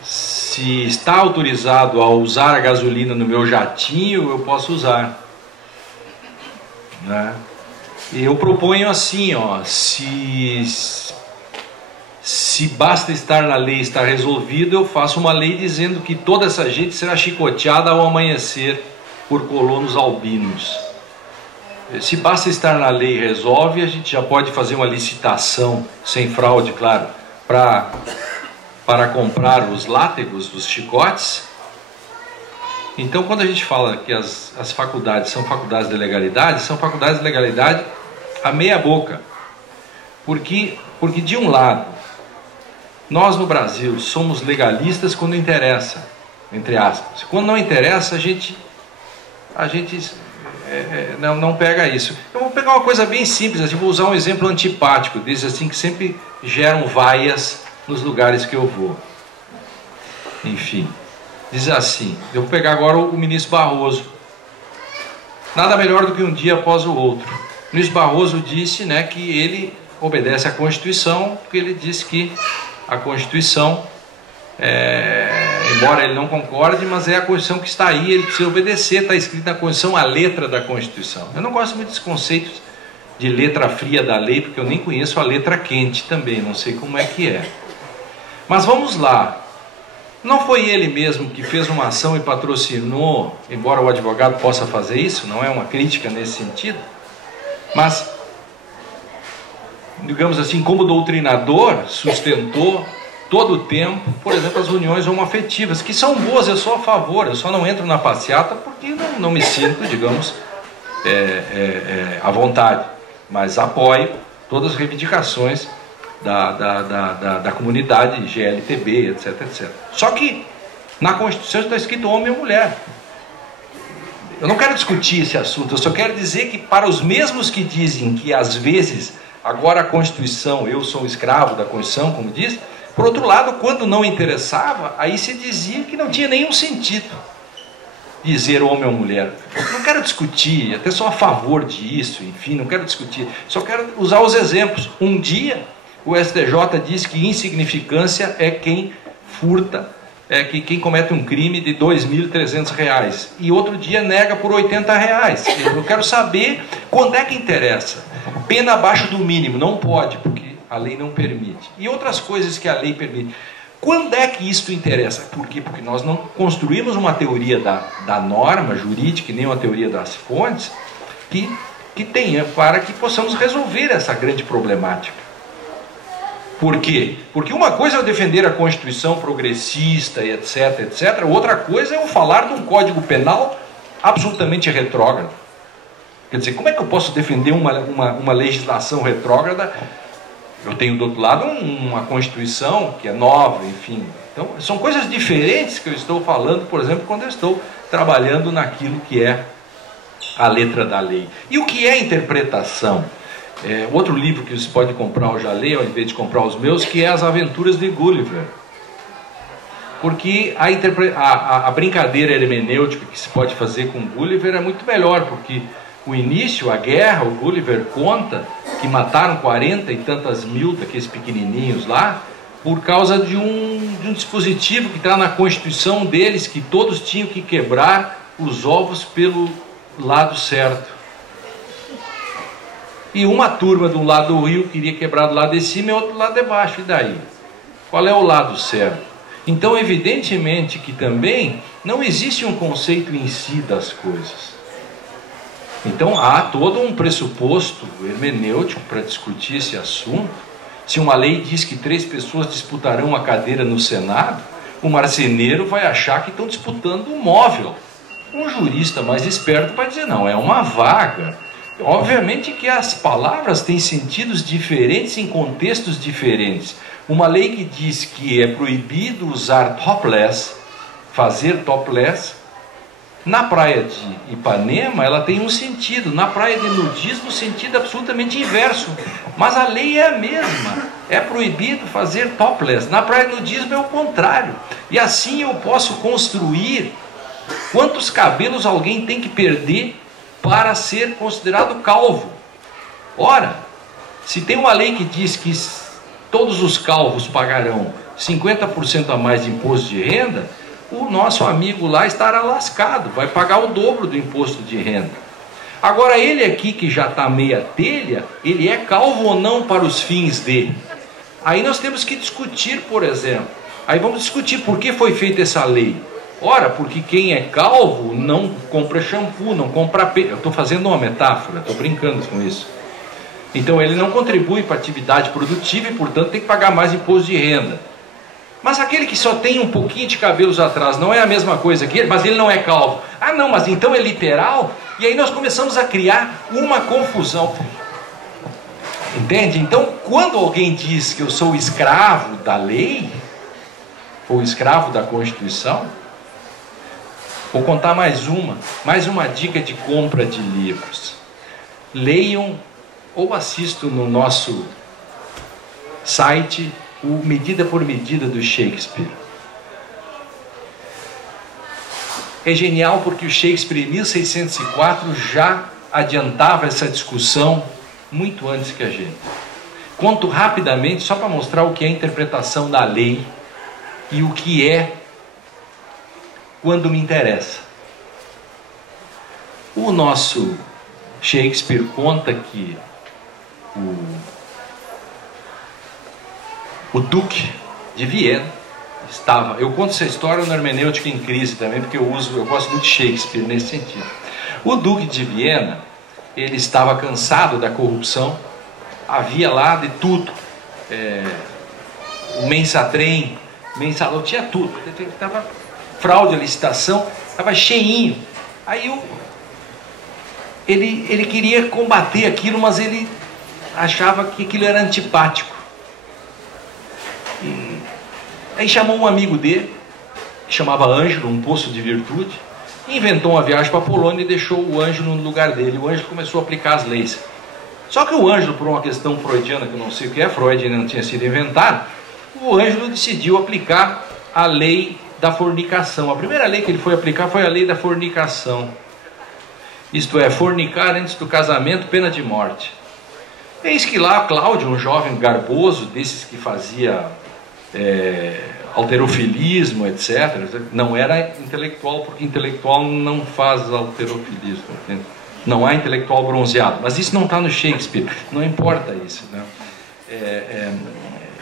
se está autorizado a usar a gasolina no meu jatinho, eu posso usar, né? E eu proponho assim, ó, se basta estar na lei, está resolvido, eu faço uma lei dizendo que toda essa gente será chicoteada ao amanhecer por colonos albinos. Se basta estar na lei e resolve, a gente já pode fazer uma licitação, sem fraude, claro, para comprar os látegos, os chicotes. Então, quando a gente fala que as faculdades são faculdades de legalidade, são faculdades de legalidade a meia boca. Porque de um lado, nós no Brasil somos legalistas quando interessa, entre aspas. Quando não interessa, a gente não pega isso. Eu vou pegar uma coisa bem simples, assim, vou usar um exemplo antipático, desses assim que sempre geram vaias nos lugares que eu vou. Enfim, diz assim, eu vou pegar agora o ministro Barroso. Nada melhor do que um dia após o outro. O ministro Barroso disse, né, que ele obedece à Constituição, porque ele disse que a Constituição, embora ele não concorde, mas é a Constituição que está aí, ele precisa obedecer, está escrito na Constituição a letra da Constituição. Eu não gosto muito desses conceitos de letra fria da lei, porque eu nem conheço a letra quente também, não sei como é que é. Mas vamos lá. Não foi ele mesmo que fez uma ação e patrocinou, embora o advogado possa fazer isso, não é uma crítica nesse sentido, mas, digamos assim, como doutrinador, sustentou todo o tempo, por exemplo, as uniões homoafetivas, que são boas, eu sou a favor, eu só não entro na passeata porque não me sinto, digamos, à vontade, mas apoio todas as reivindicações da comunidade GLTB, etc, etc. Só que na Constituição está escrito homem ou mulher. Eu não quero discutir esse assunto, eu só quero dizer que para os mesmos que dizem que às vezes agora a Constituição, eu sou escravo da Constituição, como diz, por outro lado, quando não interessava, aí se dizia que não tinha nenhum sentido dizer homem ou mulher. Não quero discutir, até sou a favor disso, enfim, não quero discutir, só quero usar os exemplos. Um dia o STJ diz que insignificância é quem furta, quem comete um crime de R$ 2.300, e outro dia nega por R$ 80. Eu quero saber quando é que interessa. Pena abaixo do mínimo, não pode, porque a lei não permite. E outras coisas que a lei permite. Quando é que isso interessa? Por quê? Porque nós não construímos uma teoria da norma jurídica, nem uma teoria das fontes, que tenha para que possamos resolver essa grande problemática. Por quê? Porque uma coisa é eu defender a Constituição progressista, etc, etc. Outra coisa é eu falar de um Código Penal absolutamente retrógrado. Quer dizer, como é que eu posso defender uma legislação retrógrada? Eu tenho do outro lado uma Constituição que é nova, enfim. Então, são coisas diferentes que eu estou falando, por exemplo, quando eu estou trabalhando naquilo que é a letra da lei. E o que é interpretação? Outro livro que você pode comprar, eu já leio, ao invés de comprar os meus, que é As Aventuras de Gulliver. Porque a brincadeira hermenêutica que se pode fazer com Gulliver é muito melhor, porque o início, a guerra, o Gulliver conta que mataram 40 e tantas mil daqueles pequenininhos lá, por causa de um dispositivo que está na Constituição deles, que todos tinham que quebrar os ovos pelo lado certo. E uma turma de um lado do rio queria quebrar do lado de cima e outro do lado de baixo. E daí? Qual é o lado certo? Então, evidentemente que também não existe um conceito em si das coisas. Então, há todo um pressuposto hermenêutico para discutir esse assunto. Se uma lei diz que 3 pessoas disputarão a cadeira no Senado, o marceneiro vai achar que estão disputando um móvel. Um jurista mais esperto vai dizer, não, é uma vaga. Obviamente que as palavras têm sentidos diferentes em contextos diferentes. Uma lei que diz que é proibido usar topless, fazer topless, Na praia de Ipanema, ela tem um sentido. Na praia de nudismo, o sentido é absolutamente inverso. Mas a lei é a mesma. É proibido fazer topless. Na praia de nudismo é o contrário. E assim eu posso construir quantos cabelos alguém tem que perder para ser considerado calvo. Ora, se tem uma lei que diz que todos os calvos pagarão 50% a mais de imposto de renda, o nosso amigo lá estará lascado, vai pagar o dobro do imposto de renda. Agora ele aqui que já está meia telha, ele é calvo ou não para os fins de? Aí nós temos que discutir, por exemplo, aí vamos discutir por que foi feita essa lei. Ora, porque quem é calvo não compra shampoo, não compra pelo. Eu estou fazendo uma metáfora, estou brincando com isso. Então ele não contribui para a atividade produtiva e, portanto, tem que pagar mais imposto de renda. Mas aquele que só tem um pouquinho de cabelos atrás, não é a mesma coisa que ele, mas ele não é calvo. Ah não, mas então é literal? E aí nós começamos a criar uma confusão. Entende? Então, quando alguém diz que eu sou escravo da lei, ou escravo da Constituição, vou contar mais uma dica de compra de livros. Leiam ou assistam no nosso site o Medida por Medida do Shakespeare. É genial porque o Shakespeare em 1604 já adiantava essa discussão muito antes que a gente. Conto rapidamente só para mostrar o que é a interpretação da lei e o que é quando me interessa. O nosso Shakespeare conta que o Duque de Viena estava... Eu conto essa história no Hermenêutica em Crise também, porque eu gosto muito de Shakespeare nesse sentido. O Duque de Viena, ele estava cansado da corrupção, havia lá de tudo. O mensatrem, mensalão, tinha tudo. Estava fraude à licitação, estava cheinho. Aí ele queria combater aquilo, mas ele achava que aquilo era antipático. Aí chamou um amigo dele, que chamava Ângelo, um poço de virtude, e inventou uma viagem para a Polônia e deixou o Ângelo no lugar dele. O Ângelo começou a aplicar as leis. Só que o Ângelo, por uma questão freudiana, que eu não sei o que é, Freud ainda não tinha sido inventado, o Ângelo decidiu aplicar a lei da fornicação. A primeira lei que ele foi aplicar foi a lei da fornicação. Isto é, fornicar antes do casamento, pena de morte. Eis que lá Cláudio, um jovem garboso, desses que fazia alterofilismo, etc. Não era intelectual, porque intelectual não faz alterofilismo. Entende? Não há intelectual bronzeado. Mas isso não está no Shakespeare. Não importa isso. Né?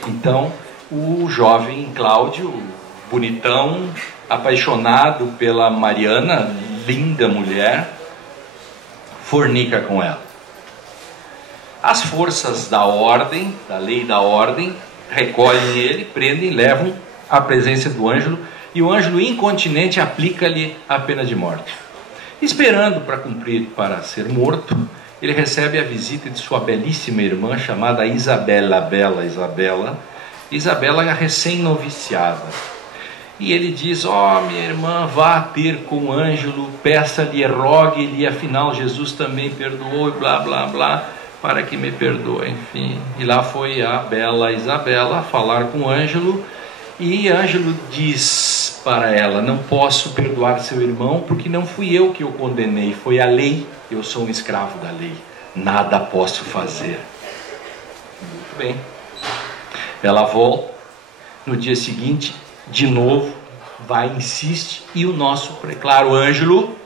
Então, o jovem Cláudio, bonitão, apaixonado pela Mariana, linda mulher, fornica com ela. As forças da ordem, da lei da ordem, recolhem ele, prendem, levam à presença do Ângelo, e o Ângelo, incontinente, aplica-lhe a pena de morte. Esperando para cumprir, para ser morto, ele recebe a visita de sua belíssima irmã, chamada Isabela, bela Isabela recém-noviciada. E ele diz: minha irmã, vá ter com o Ângelo, peça-lhe, rogue-lhe, afinal Jesus também perdoou, e blá blá blá, para que me perdoe, enfim. E lá foi a bela Isabela falar com o Ângelo, e Ângelo diz para ela: não posso perdoar seu irmão, porque não fui eu que o condenei, foi a lei, eu sou um escravo da lei, nada posso fazer. Muito bem. Ela volta, no dia seguinte, de novo, vai, insiste, e o nosso, claro, Ângelo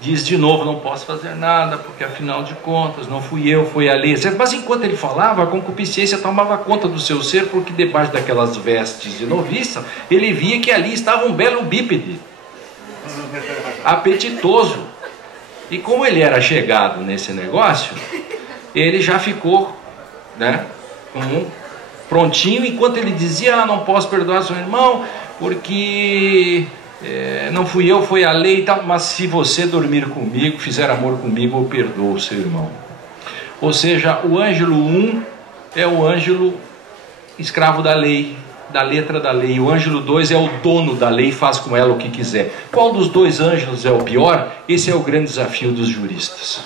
diz de novo: não posso fazer nada, porque afinal de contas não fui eu, foi a lei. Mas enquanto ele falava, a concupiscência tomava conta do seu ser, porque debaixo daquelas vestes de noviça, ele via que ali estava um belo bípede, apetitoso. E como ele era chegado nesse negócio, ele já ficou, né, prontinho, enquanto ele dizia: não posso perdoar seu irmão, porque não fui eu, foi a lei e tal, mas se você dormir comigo, fizer amor comigo, eu perdoo o seu irmão. Ou seja, o Ângelo 1 é o Ângelo escravo da lei, da letra da lei. O Ângelo 2 é o dono da lei, faz com ela o que quiser. Qual dos dois ângelos é o pior? Esse é o grande desafio dos juristas.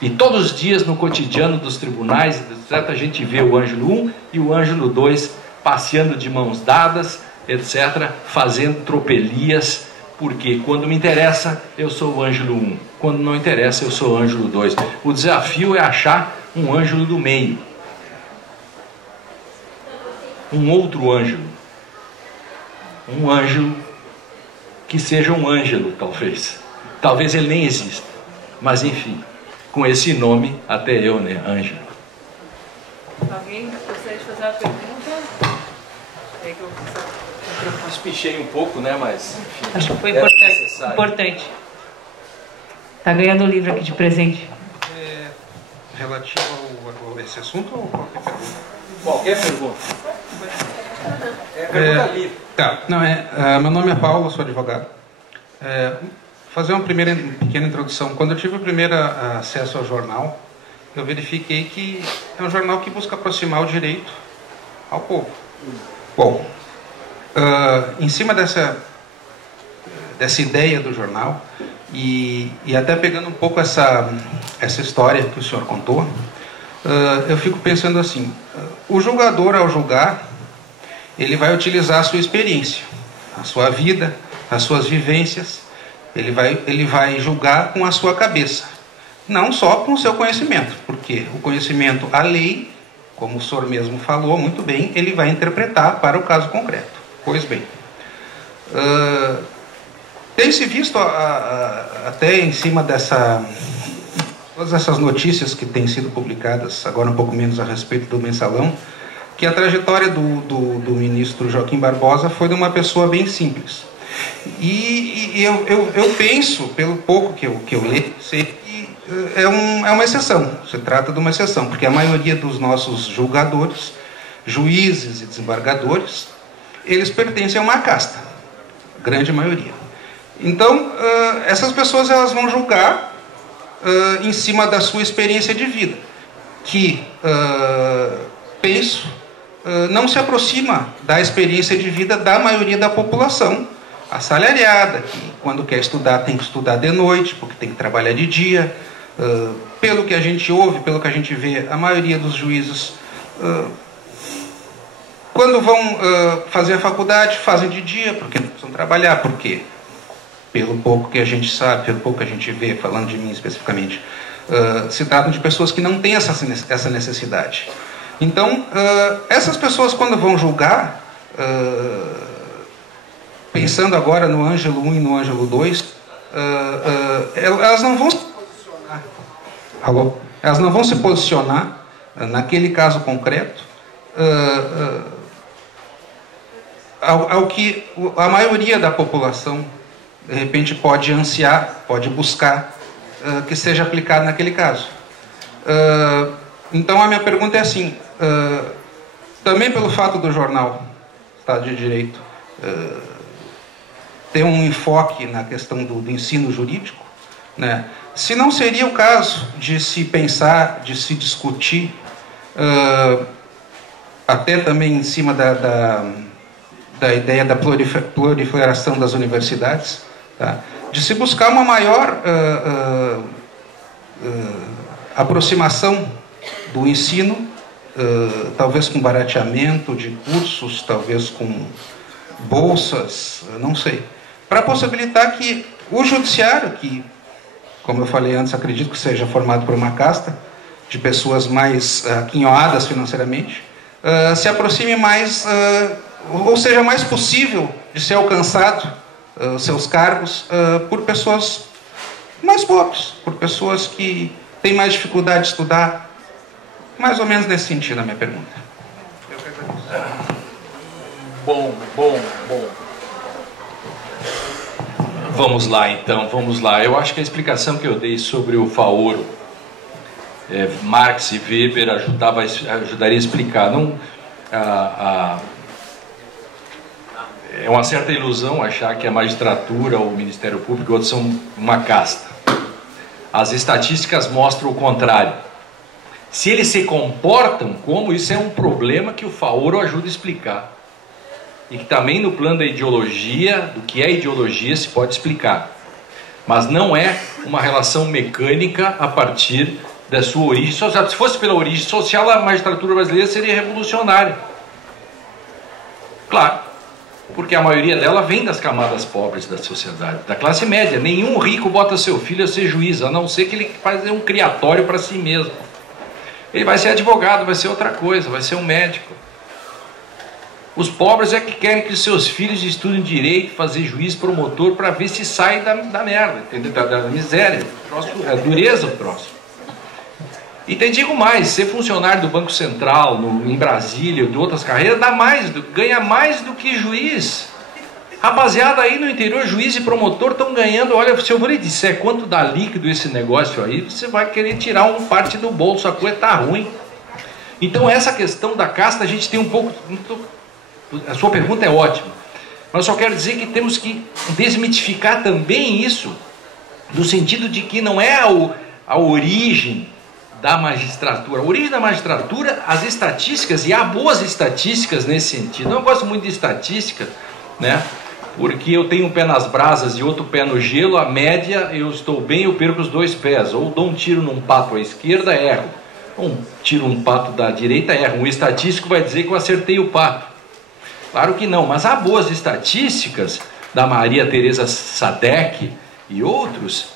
E todos os dias no cotidiano dos tribunais, etc., a gente vê o Ângelo 1 e o Ângelo 2 passeando de mãos dadas, etc., fazendo tropelias, porque quando me interessa, eu sou o Ângelo 1. Quando não interessa, eu sou o Ângelo 2. O desafio é achar um ângelo do meio. Um outro ângelo. Um ângelo que seja um ângelo, talvez. Talvez ele nem exista. Mas, enfim, com esse nome, até eu, né? Ângelo. Alguém gostaria de fazer uma pergunta? Eu espichei um pouco, né? Mas, enfim, acho que foi era importante. necessário. Importante. Tá ganhando o livro aqui de presente. Relativo a esse assunto ou qualquer pergunta? Qualquer pergunta. Pergunta livre. Tá, não, meu nome é Paulo, sou advogado. Fazer uma pequena introdução. Quando eu tive o primeiro acesso ao jornal, eu verifiquei que é um jornal que busca aproximar o direito ao povo. Bom, em cima dessa ideia do jornal, e até pegando um pouco essa história que o senhor contou, eu fico pensando assim, o julgador, ao julgar, ele vai utilizar a sua experiência, a sua vida, as suas vivências, ele vai julgar com a sua cabeça, não só com o seu conhecimento, porque o conhecimento, a lei, como o senhor mesmo falou muito bem, ele vai interpretar para o caso concreto. Pois bem, tem-se visto até em cima todas essas notícias que têm sido publicadas, agora um pouco menos a respeito do mensalão, que a trajetória do ministro Joaquim Barbosa foi de uma pessoa bem simples. E eu penso, pelo pouco que eu leio, sei que é uma exceção, se trata de uma exceção, porque a maioria dos nossos julgadores, juízes e desembargadores, eles pertencem a uma casta, a grande maioria. Então, essas pessoas elas vão julgar em cima da sua experiência de vida, que, penso, não se aproxima da experiência de vida da maioria da população assalariada, que quando quer estudar tem que estudar de noite, porque tem que trabalhar de dia. Pelo que a gente ouve, pelo que a gente vê, a maioria dos juízes, quando vão fazer a faculdade, fazem de dia, porque não precisam trabalhar. Por quê? Pelo pouco que a gente sabe, pelo pouco que a gente vê, falando de mim especificamente, se tratam de pessoas que não têm essa necessidade. Então, essas pessoas, quando vão julgar, pensando agora no Ângelo 1 e no Ângelo 2, elas não vão se posicionar. Alô? Elas não vão se posicionar naquele caso concreto ao que a maioria da população de repente pode ansiar, pode buscar que seja aplicado naquele caso. Então a minha pergunta é assim, também pelo fato do jornal Estado de Direito ter um enfoque na questão do ensino jurídico, né? Se não seria o caso de se pensar, de se discutir, até também em cima da ideia da proliferação das universidades, tá? De se buscar uma maior aproximação do ensino, talvez com barateamento de cursos, talvez com bolsas, não sei, para possibilitar que o judiciário, que, como eu falei antes, acredito que seja formado por uma casta de pessoas mais aquinhoadas financeiramente, se aproxime mais, ou seja mais possível de ser alcançado seus cargos por pessoas mais pobres, por pessoas que têm mais dificuldade de estudar, mais ou menos nesse sentido a minha pergunta. Eu que agradeço. Bom. Vamos lá então, vamos lá. Eu acho que a explicação que eu dei sobre o Faoro, Marx e Weber ajudaria a explicar. Não, é uma certa ilusão achar que a magistratura ou o Ministério Público outros são uma casta. As estatísticas mostram o contrário. Se eles se comportam como, isso é um problema que o Faoro ajuda a explicar. e que também no plano da ideologia, do que é ideologia, se pode explicar. Mas não é uma relação mecânica a partir da sua origem social. Se fosse pela origem social, a magistratura brasileira seria revolucionária. Claro, porque a maioria dela vem das camadas pobres da sociedade, da classe média. Nenhum rico bota seu filho a ser juiz, a não ser que ele faça um criatório para si mesmo. Ele vai ser advogado, vai ser outra coisa, vai ser um médico. Os pobres é que querem que os seus filhos estudem direito, fazer juiz, promotor, para ver se sai da merda, entendeu? Da miséria. É dureza o troço. E te digo mais, ser funcionário do Banco Central, em Brasília, ou de outras carreiras, ganha mais do que juiz. Rapaziada, aí no interior, juiz e promotor estão ganhando, olha, se eu vou lhe disser quanto dá líquido esse negócio aí, você vai querer tirar uma parte do bolso, a coisa está ruim. Então essa questão da casta, a gente tem um pouco... A sua pergunta é ótima, mas eu só quero dizer que temos que desmitificar também isso, no sentido de que não é a origem da magistratura. A origem da magistratura, as estatísticas, e há boas estatísticas nesse sentido. Eu gosto muito de estatística, né? Porque eu tenho um pé nas brasas e outro pé no gelo, a média, eu estou bem, eu perco os dois pés. Ou dou um tiro num pato à esquerda, erro. Ou tiro um pato da direita, erro. Um estatístico vai dizer que eu acertei o pato. Claro que não, mas há boas estatísticas da Maria Teresa Sadek e outros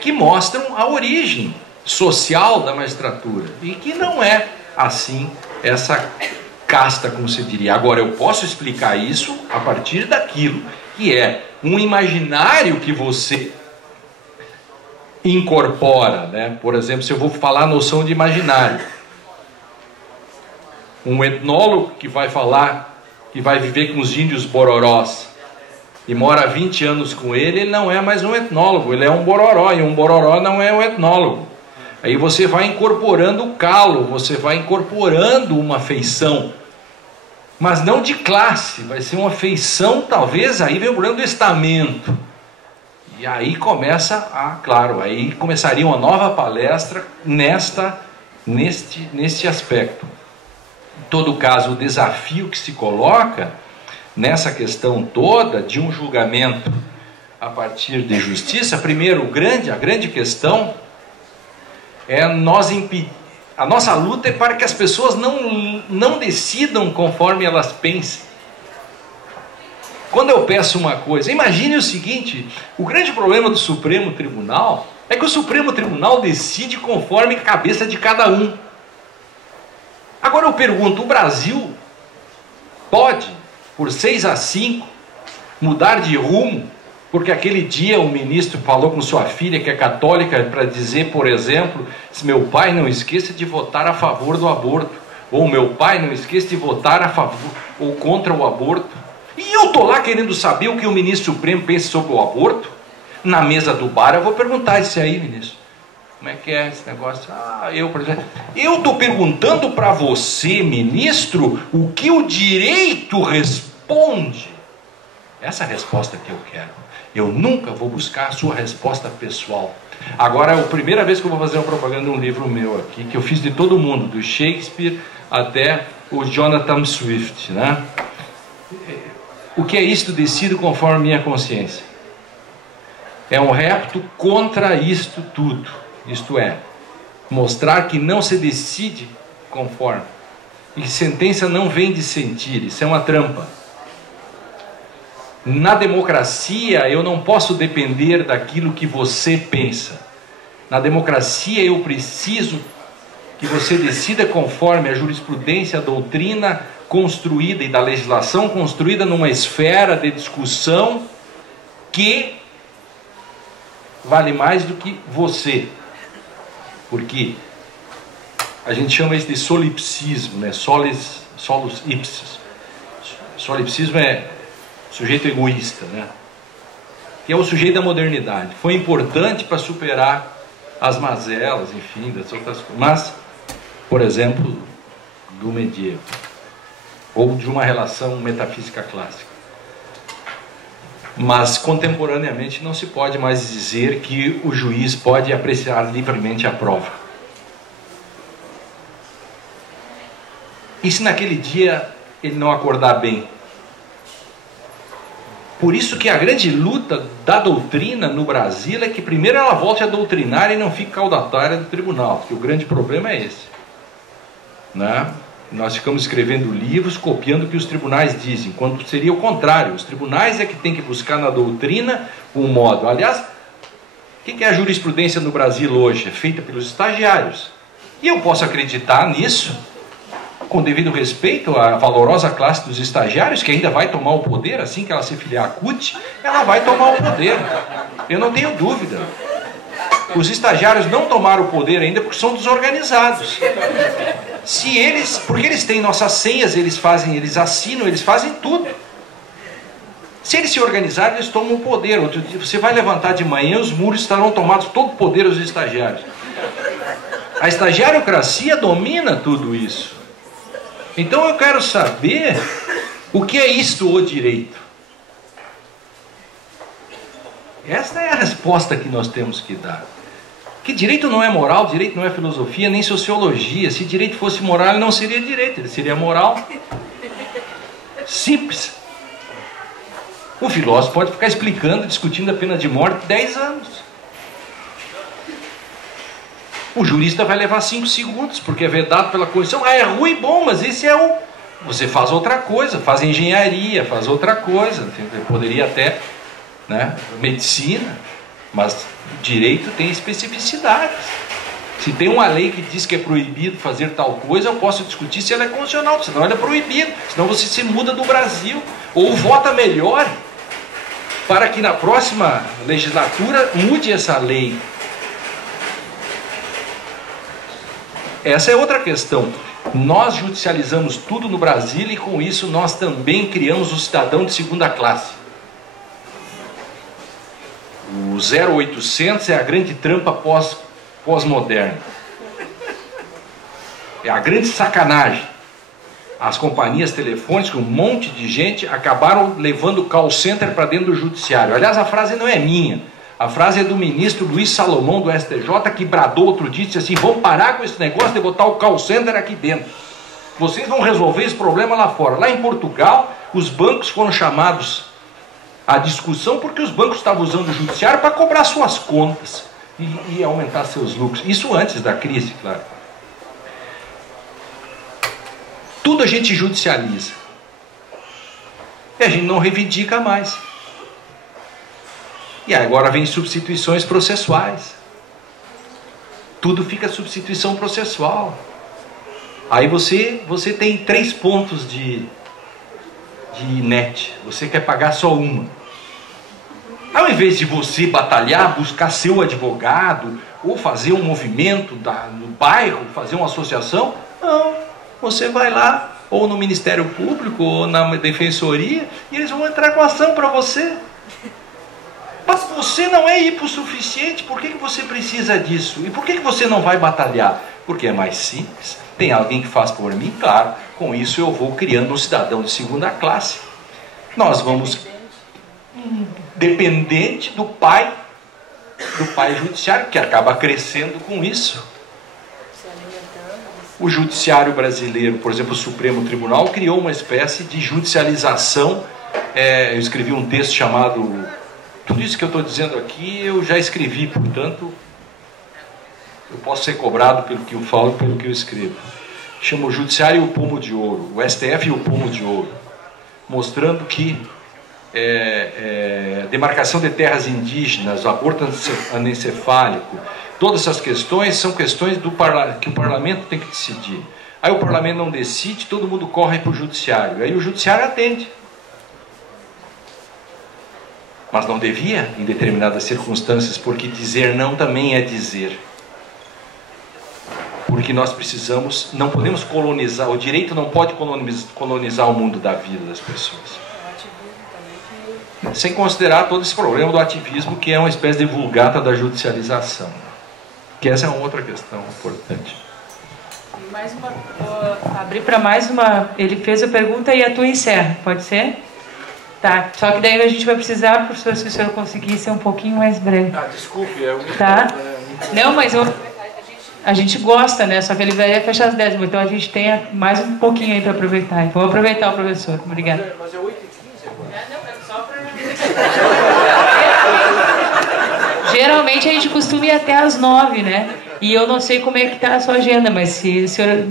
que mostram a origem social da magistratura e que não é assim essa casta, como se diria. Agora, eu posso explicar isso a partir daquilo que é um imaginário que você incorpora, né? Por exemplo, se eu vou falar a noção de imaginário, um etnólogo que vai falar que vai viver com os índios bororós e mora 20 anos com ele não é mais um etnólogo, ele é um bororó, e um bororó não é um etnólogo. Aí você vai incorporando o calo, você vai incorporando uma feição, mas não de classe, vai ser uma feição, talvez, aí vem o grande estamento. E aí começa claro, aí começaria uma nova palestra neste aspecto. Em todo caso, o desafio que se coloca nessa questão toda de um julgamento a partir de justiça, primeiro, a grande questão é a nossa luta é para que as pessoas não decidam conforme elas pensem. Quando eu peço uma coisa, imagine o seguinte, o grande problema do Supremo Tribunal é que o Supremo Tribunal decide conforme a cabeça de cada um. Agora eu pergunto, o Brasil pode, por 6-5, mudar de rumo, porque aquele dia o ministro falou com sua filha, que é católica, para dizer, por exemplo, se meu pai não esqueça de votar a favor do aborto, ou meu pai não esqueça de votar a favor ou contra o aborto. E eu estou lá querendo saber o que o ministro Supremo pensa sobre o aborto. Na mesa do bar eu vou perguntar isso aí, ministro. Como é que é esse negócio? Por exemplo, eu estou perguntando para você, ministro, o que o direito responde. Essa é a resposta que eu quero. Eu nunca vou buscar a sua resposta pessoal. Agora é a primeira vez que eu vou fazer uma propaganda de um livro meu aqui, que eu fiz de todo mundo, do Shakespeare até o Jonathan Swift, né? O que é isto? Decido conforme minha consciência. É um repto contra isto tudo. Isto é, mostrar que não se decide conforme. E que sentença não vem de sentir. Isso é uma trampa. Na democracia, eu não posso depender daquilo que você pensa. Na democracia, eu preciso que você decida conforme a jurisprudência, a doutrina construída e da legislação construída numa esfera de discussão que vale mais do que você. Porque a gente chama isso de solipsismo, né? Solus ipsis. Solipsismo é sujeito egoísta, né? Que é o sujeito da modernidade. Foi importante para superar as mazelas, enfim, das outras coisas. Mas, por exemplo, do medievo. Ou de uma relação metafísica clássica. Mas, contemporaneamente, não se pode mais dizer que o juiz pode apreciar livremente a prova. E se naquele dia ele não acordar bem? Por isso que a grande luta da doutrina no Brasil é que primeiro ela volte a doutrinar e não fique caudatária do tribunal, porque o grande problema é esse, né? Nós ficamos escrevendo livros copiando o que os tribunais dizem, quando seria o contrário. Os tribunais é que tem que buscar na doutrina um modo. Aliás, o que é a jurisprudência no Brasil hoje? É feita pelos estagiários. E eu posso acreditar nisso, com devido respeito à valorosa classe dos estagiários, que ainda vai tomar o poder, assim que ela se filiar à CUT, ela vai tomar o poder. Eu não tenho dúvida. Os estagiários não tomaram o poder ainda porque são desorganizados. Se eles, porque eles têm nossas senhas, eles assinam, eles fazem tudo. Se eles se organizarem, eles tomam o poder. Outro dia, você vai levantar de manhã, os muros estarão tomados, todo o poder dos estagiários. A estagiariocracia domina tudo isso. Então eu quero saber o que é isto, o direito. Esta é a resposta que nós temos que dar. Que direito não é moral, direito não é filosofia, nem sociologia. Se direito fosse moral, ele não seria direito, ele seria moral. Simples. O filósofo pode ficar explicando, discutindo a pena de morte 10 anos. O jurista vai levar 5 segundos, porque é vedado pela Constituição. Ah, é ruim, bom, mas esse é o... Você faz outra coisa, faz engenharia, faz outra coisa. Poderia até, né, medicina, mas direito tem especificidades. Se tem uma lei que diz que é proibido fazer tal coisa, eu posso discutir se ela é constitucional, senão ela é proibida, senão você se muda do Brasil, ou vota melhor, para que na próxima legislatura mude essa lei. Essa é outra questão. Nós judicializamos tudo no Brasil e com isso nós também criamos o cidadão de segunda classe. O 0800 é a grande trampa pós-moderna. É a grande sacanagem. As companhias telefônicas, um monte de gente, acabaram levando o call center para dentro do judiciário. Aliás, a frase não é minha. A frase é do ministro Luiz Salomão do STJ, que bradou outro dia e disse assim: vamos parar com esse negócio de botar o call center aqui dentro. Vocês vão resolver esse problema lá fora. Lá em Portugal, os bancos foram chamados à discussão porque os bancos estavam usando o judiciário para cobrar suas contas e aumentar seus lucros. Isso antes da crise, claro. Tudo a gente judicializa. E a gente não reivindica mais. E agora vem substituições processuais. Tudo fica substituição processual. Aí você tem 3 pontos de net. Você quer pagar só uma. Ao invés de você batalhar, buscar seu advogado, ou fazer um movimento no bairro, fazer uma associação, não. Você vai lá, ou no Ministério Público, ou na Defensoria, e eles vão entrar com ação para você. Mas você não é hipossuficiente, por que você precisa disso? E por que você não vai batalhar? Porque é mais simples, tem alguém que faz por mim, claro. Com isso eu vou criando um cidadão de segunda classe. Nós vamos, dependente do pai judiciário, que acaba crescendo com isso. O judiciário brasileiro, por exemplo, o Supremo Tribunal, criou uma espécie de judicialização. Eu escrevi um texto chamado... Tudo isso que eu estou dizendo aqui, eu já escrevi, portanto, eu posso ser cobrado pelo que eu falo, pelo que eu escrevo. Chama o Judiciário e o Pomo de Ouro, o STF e o Pomo de Ouro, mostrando que demarcação de terras indígenas, aborto anencefálico, todas essas questões são questões que o parlamento tem que decidir. Aí o parlamento não decide, todo mundo corre para o judiciário, aí o judiciário atende. Mas não devia, em determinadas circunstâncias, porque dizer não também é dizer. Porque nós precisamos, não podemos colonizar, o direito não pode colonizar o mundo da vida das pessoas. Sem considerar todo esse problema do ativismo, que é uma espécie de vulgata da judicialização. Que essa é uma outra questão importante. Mais uma, vou abrir para mais uma. Ele fez a pergunta e a tua encerra, pode ser? Tá, só que daí a gente vai precisar, professor, se o senhor conseguir ser um pouquinho mais breve. Ah, desculpe, é um... Tá? Não, mas a gente gosta, né? Só que a livraria fecha às 10, então a gente tem mais um pouquinho aí para aproveitar. Vou aproveitar o professor, obrigada. Mas é 8h15 agora. Não, é só para... Geralmente a gente costuma ir até às 9, né? E eu não sei como é que tá a sua agenda, mas se o senhor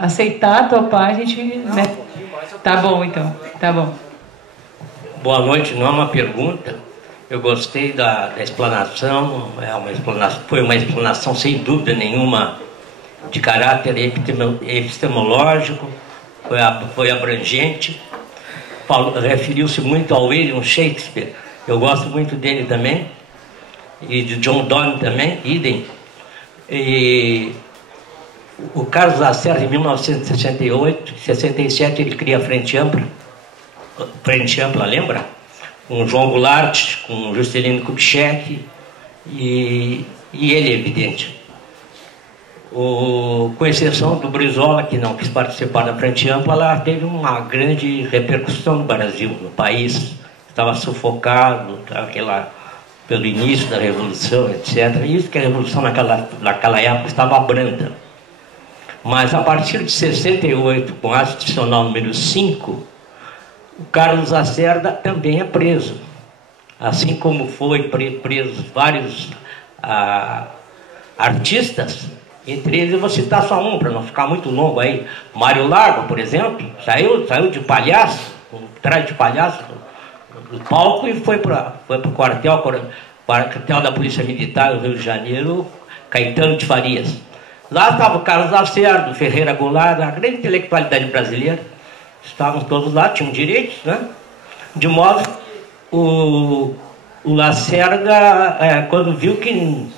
aceitar, topar, a gente... Né? Tá bom, então. Tá bom. Boa noite. Não é uma pergunta. Eu gostei da explanação. Foi uma explanação, sem dúvida nenhuma, de caráter epistemológico. Foi abrangente. Referiu-se muito ao William Shakespeare. Eu gosto muito dele também. E de John Donne também, idem. E o Carlos Lacerda, em 1968, 67, ele cria a Frente Ampla. Frente Ampla, lembra? Com João Goulart, com Juscelino Kubitschek e ele, evidente. Com exceção do Brizola, que não quis participar da Frente Ampla, ela teve uma grande repercussão no Brasil, no país. Estava sufocado, pelo início da Revolução, etc. Isso que a Revolução naquela época estava branda. Mas a partir de 68, com a ato institucional número 5, o Carlos Lacerda também é preso. Assim como foi preso vários artistas, entre eles eu vou citar só um, para não ficar muito longo aí. Mário Lago, por exemplo, saiu de palhaço, com traje de palhaço, do palco e foi para o quartel da Polícia Militar do Rio de Janeiro, Caetano de Farias. Lá estava o Carlos Lacerda, o Ferreira Goulart, a grande intelectualidade brasileira. Estavam todos lá, tinham direitos, né? De modo o Lacerda, quando viu que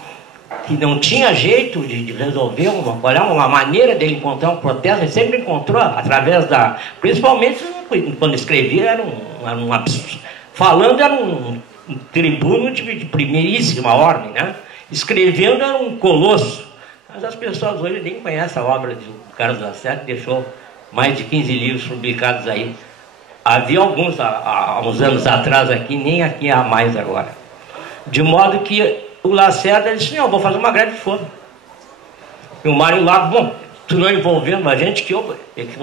não tinha jeito de resolver uma maneira dele encontrar um protesto, ele sempre encontrou através principalmente quando escrevia, era um absurdo. Falando era um tribuno de primeiríssima ordem, né? Escrevendo era um colosso. Mas as pessoas hoje nem conhecem a obra de Carlos Lacerda, que deixou mais de 15 livros publicados aí. Havia alguns há uns anos atrás aqui, nem aqui há mais agora. De modo que o Lacerda disse, não, vou fazer uma greve de fome. E o Mário Lago, bom, tu não envolvendo a gente, o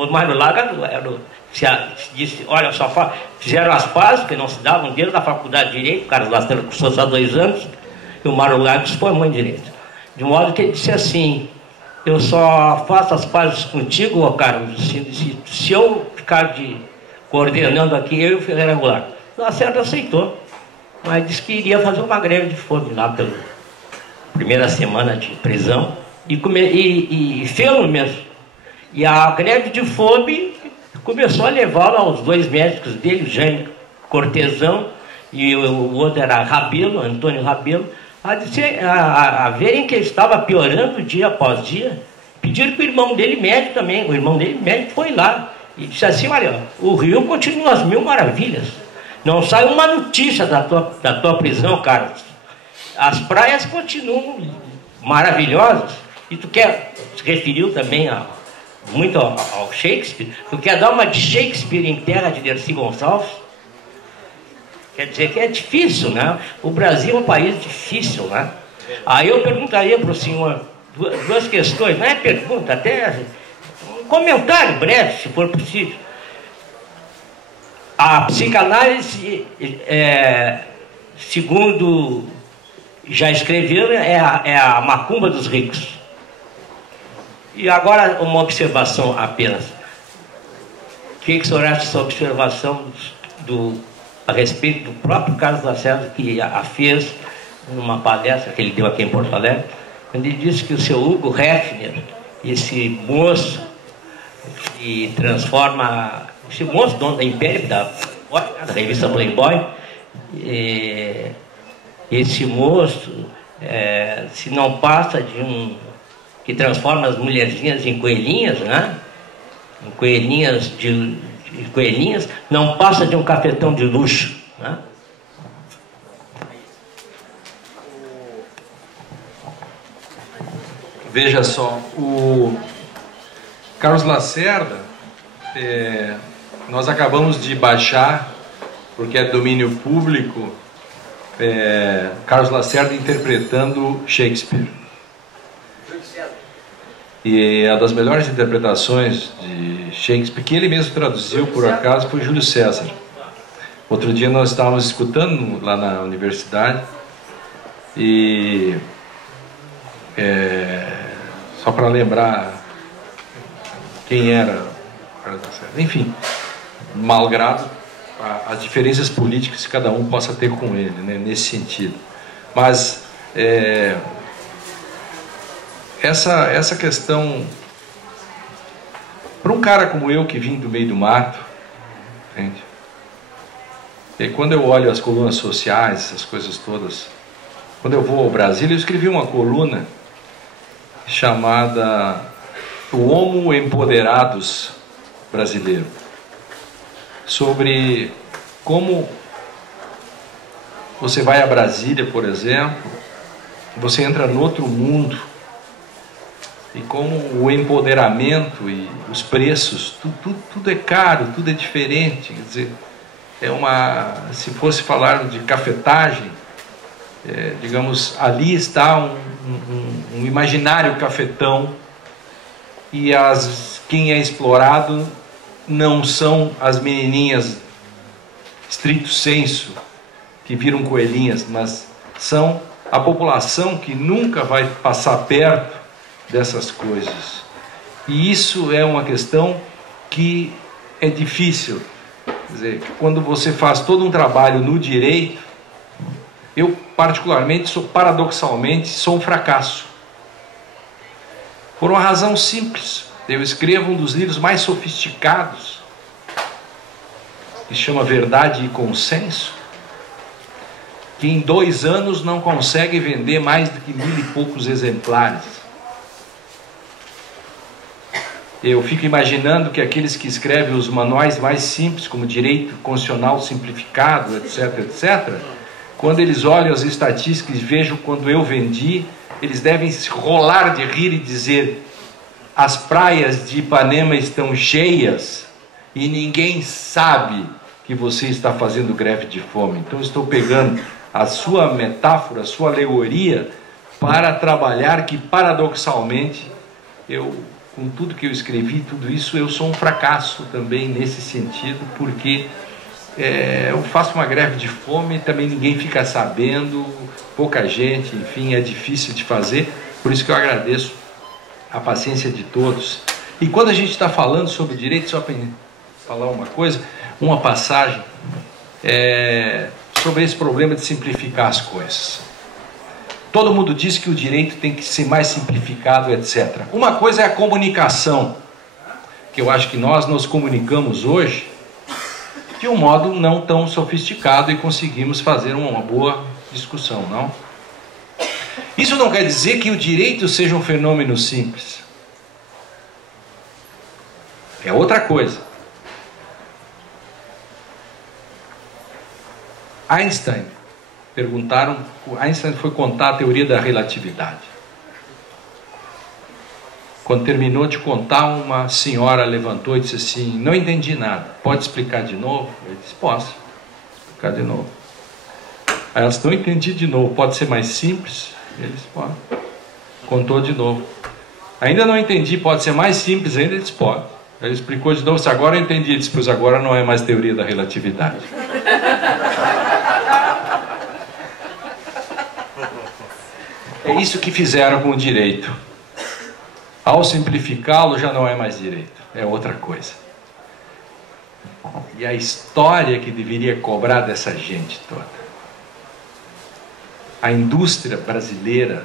Mário Lago se disse, olha só, fizeram as pazes, que não se davam desde a faculdade de Direito, o Carlos Lacerda cursou só 2 anos, e o Mário Lago se formou em Direito. De modo que ele disse assim, eu só faço as pazes contigo, ó Carlos, se eu ficar coordenando aqui, eu e o Ferreira Goulart. O Lacerda aceitou, mas disse que iria fazer uma greve de fome lá pela primeira semana de prisão, e fez mesmo. E a greve de fome começou a levá-lo aos 2 médicos dele, o Jaime Cortesão e o outro era Rabelo, Antônio Rabelo, a verem que ele estava piorando dia após dia. Pediram para o irmão dele médico também, o irmão dele médico foi lá e disse assim, olha, o Rio continua às 1000 maravilhas, não sai uma notícia da tua prisão, Carlos. As praias continuam maravilhosas. E tu se referiu também muito ao Shakespeare, tu quer dar uma de Shakespeare em terra de Dercy Gonçalves? Quer dizer que é difícil, né? O Brasil é um país difícil, né? Aí eu perguntaria para o senhor 2 questões, não é pergunta, até um comentário breve, se for possível. A psicanálise, segundo já escreveram, é a macumba dos ricos. E agora uma observação apenas. O que o senhor acha dessa observação a respeito do próprio Carlos Lacerda, que a fez numa palestra que ele deu aqui em Porto Alegre, quando ele disse que o seu Hugo Hefner, esse moço que transforma, esse moço dono da Império, da revista Playboy, esse moço, se não passa de que transforma as mulherzinhas em coelhinhas, né? Em coelhinhas coelhinhas, não passa de um cafetão de luxo, né? Veja só, o Carlos Lacerda, nós acabamos de baixar, porque é domínio público, Carlos Lacerda interpretando Shakespeare. E a das melhores interpretações de Shakespeare, que ele mesmo traduziu por acaso, foi Júlio César. Outro dia nós estávamos escutando lá na universidade e só para lembrar quem era, enfim, malgrado as diferenças políticas que cada um possa ter com ele, né, nesse sentido. Mas essa questão, para um cara como eu que vim do meio do mato, entende? E quando eu olho as colunas sociais, essas coisas todas, quando eu vou ao Brasil, eu escrevi uma coluna chamada O Homo Empoderados Brasileiro, sobre como você vai a Brasília, por exemplo, você entra no outro mundo, e como o empoderamento e os preços, tudo é caro, tudo é diferente. Quer dizer, se fosse falar de cafetagem, digamos, ali está um imaginário cafetão, e quem é explorado não são as menininhas stricto sensu que viram coelhinhas, mas são a população que nunca vai passar perto dessas coisas. E isso é uma questão que é difícil. Quer dizer, quando você faz todo um trabalho no direito, eu particularmente, paradoxalmente, sou um fracasso. Por uma razão simples. Eu escrevo um dos livros mais sofisticados, que se chama Verdade e Consenso, que em 2 anos não consegue vender mais do que 1000 e poucos exemplares. Eu fico imaginando que aqueles que escrevem os manuais mais simples, como Direito Constitucional Simplificado, etc., etc., quando eles olham as estatísticas e vejam quando eu vendi, eles devem se rolar de rir e dizer: as praias de Ipanema estão cheias e ninguém sabe que você está fazendo greve de fome. Então eu estou pegando a sua metáfora, a sua alegoria, para trabalhar que, paradoxalmente, com tudo que eu escrevi, tudo isso, eu sou um fracasso também nesse sentido, porque eu faço uma greve de fome, também ninguém fica sabendo, pouca gente, enfim, é difícil de fazer. Por isso que eu agradeço a paciência de todos. E quando a gente está falando sobre direito, só para falar uma coisa, uma passagem sobre esse problema de simplificar as coisas. Todo mundo diz que o direito tem que ser mais simplificado, etc. Uma coisa é a comunicação, que eu acho que nós nos comunicamos hoje de um modo não tão sofisticado e conseguimos fazer uma boa discussão, não? Isso não quer dizer que o direito seja um fenômeno simples. É outra coisa. Einstein foi contar a teoria da relatividade. Quando terminou de contar, uma senhora levantou e disse assim: não entendi nada, pode explicar de novo? Ele disse: posso explicar de novo. Aí ela disse: não entendi de novo, pode ser mais simples? Ele disse: pode. Contou de novo. Ainda não entendi, pode ser mais simples ainda? Ele disse: pode. Ele explicou de novo: se agora eu entendi. Ele disse: pois agora não é mais teoria da relatividade. É isso que fizeram com o direito. Ao simplificá-lo, já não é mais direito, é outra coisa. E a história que deveria cobrar dessa gente toda. A indústria brasileira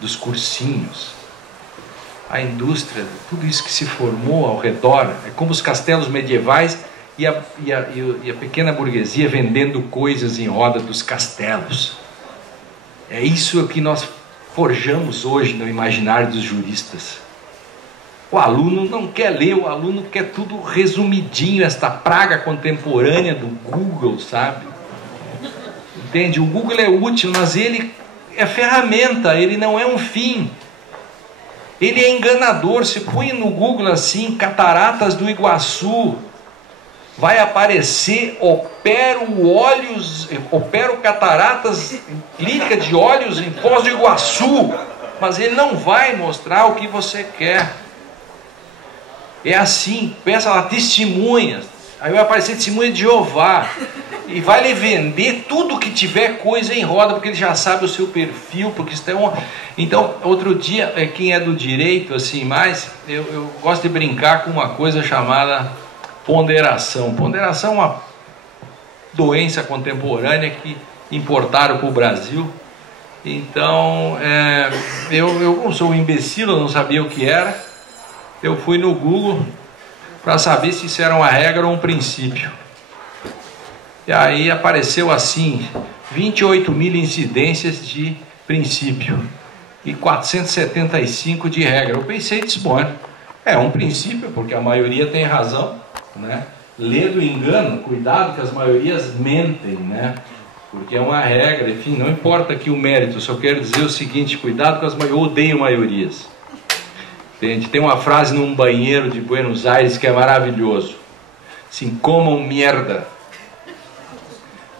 dos cursinhos, a indústria, tudo isso que se formou ao redor, é como os castelos medievais e a pequena burguesia vendendo coisas em roda dos castelos. É isso que nós forjamos hoje no imaginário dos juristas. O aluno não quer ler, o aluno quer tudo resumidinho, esta praga contemporânea do Google, sabe? Entende? O Google é útil, mas ele é ferramenta, ele não é um fim. Ele é enganador. Se põe no Google assim, Cataratas do Iguaçu, vai aparecer opero cataratas, clínica de olhos em Foz do Iguaçu, mas ele não vai mostrar o que você quer. É assim, peça lá testemunhas. Aí vai aparecer testemunha de Jeová e vai lhe vender tudo que tiver coisa em roda, porque ele já sabe o seu perfil, porque isso é uma... Então, outro dia, quem é do direito, assim, mais, eu gosto de brincar com uma coisa chamada ponderação. Ponderação é uma doença contemporânea que importaram para o Brasil. Então, eu como sou um imbecil, eu não sabia o que era, eu fui no Google para saber se isso era uma regra ou um princípio. E aí apareceu assim, 28 mil incidências de princípio e 475 de regra. Eu pensei, disse, bom, é um princípio, porque a maioria tem razão, né? Lê do engano, cuidado que as maiorias mentem, né? Porque é uma regra, enfim, não importa aqui o mérito, só quero dizer o seguinte, cuidado com as maiorias, eu odeio maiorias. Entende? Tem uma frase num banheiro de Buenos Aires que é maravilhoso. Assim, comam merda.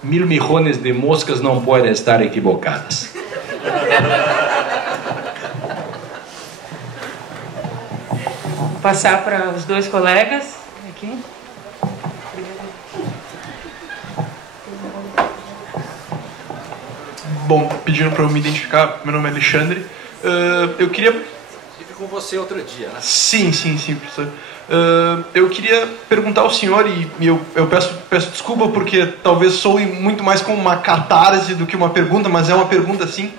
1000 millones de moscas não podem estar equivocadas. Vou passar para os dois colegas aqui. Bom, pedindo para eu me identificar, meu nome é Alexandre. Eu queria... Estive com você outro dia, né? Sim, professor. Eu queria perguntar ao senhor, e eu peço desculpa porque talvez soe muito mais como uma catarse do que uma pergunta, mas é uma pergunta sim.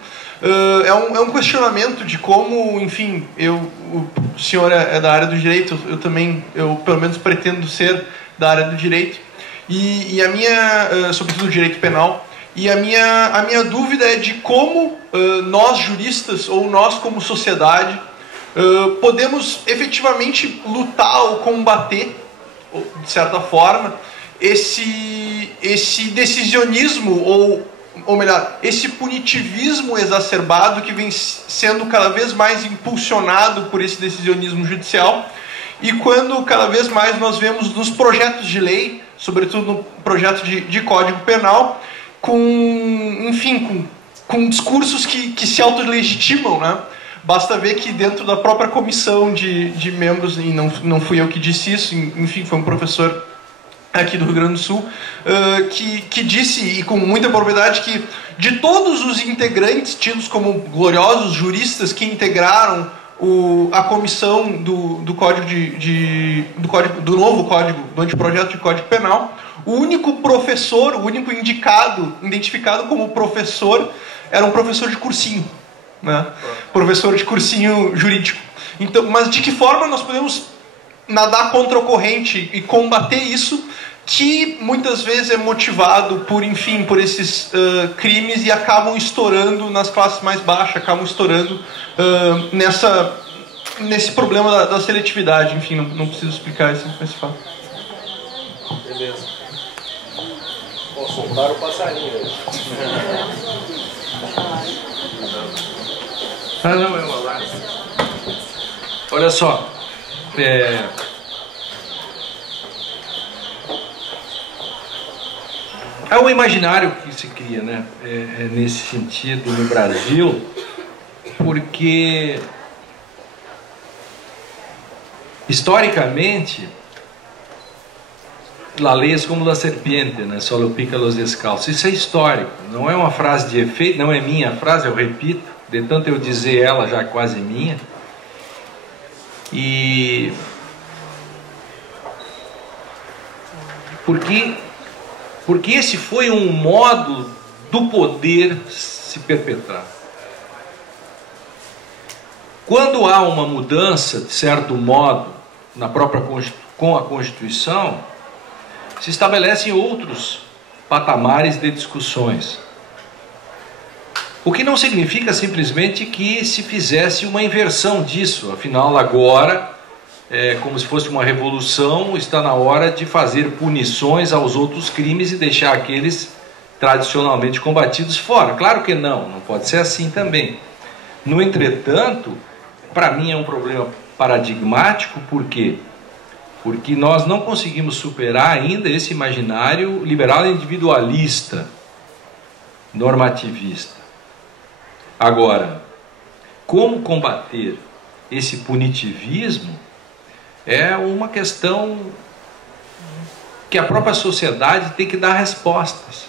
É um questionamento de como, enfim, o senhor é da área do direito, eu pelo menos pretendo ser da área do direito, e a minha, sobretudo direito penal, e a minha dúvida é de como nós juristas, ou nós como sociedade, podemos efetivamente lutar ou combater, de certa forma, esse decisionismo, ou melhor, esse punitivismo exacerbado que vem sendo cada vez mais impulsionado por esse decisionismo judicial, e quando cada vez mais nós vemos nos projetos de lei, sobretudo no projeto de Código Penal, com discursos que se autolegitimam, né? Basta ver que dentro da própria comissão de membros, e não fui eu que disse isso, enfim, foi um professor aqui do Rio Grande do Sul, que disse, e com muita propriedade, que de todos os integrantes tidos como gloriosos juristas que integraram a comissão do novo código, do anteprojeto de Código Penal, o único professor, o único identificado como professor, era um professor de cursinho, né? Professor de cursinho jurídico. Então, mas de que forma nós podemos nadar contra a corrente e combater isso, que muitas vezes é motivado por esses crimes e acabam estourando nas classes mais baixas, acabam estourando nesse problema da seletividade. Enfim, não preciso explicar esse fato. Beleza. Posso soltar o passarinho aí. Não, é uma live. Olha só, é um imaginário que se cria, né? Nesse sentido no Brasil, porque historicamente la lei é como la serpiente, né? Solo pica los descalços. Isso é histórico, não é uma frase de efeito, não é minha frase, eu repito, de tanto eu dizer ela já quase minha. E porque esse foi um modo do poder se perpetrar. Quando há uma mudança, de certo modo, com a Constituição, se estabelecem outros patamares de discussões. O que não significa simplesmente que se fizesse uma inversão disso. Afinal, agora, como se fosse uma revolução, está na hora de fazer punições aos outros crimes e deixar aqueles tradicionalmente combatidos fora. Claro que não pode ser assim também. No entretanto, para mim é um problema paradigmático, por quê? Porque nós não conseguimos superar ainda esse imaginário liberal individualista, normativista. Agora, como combater esse punitivismo é uma questão que a própria sociedade tem que dar respostas.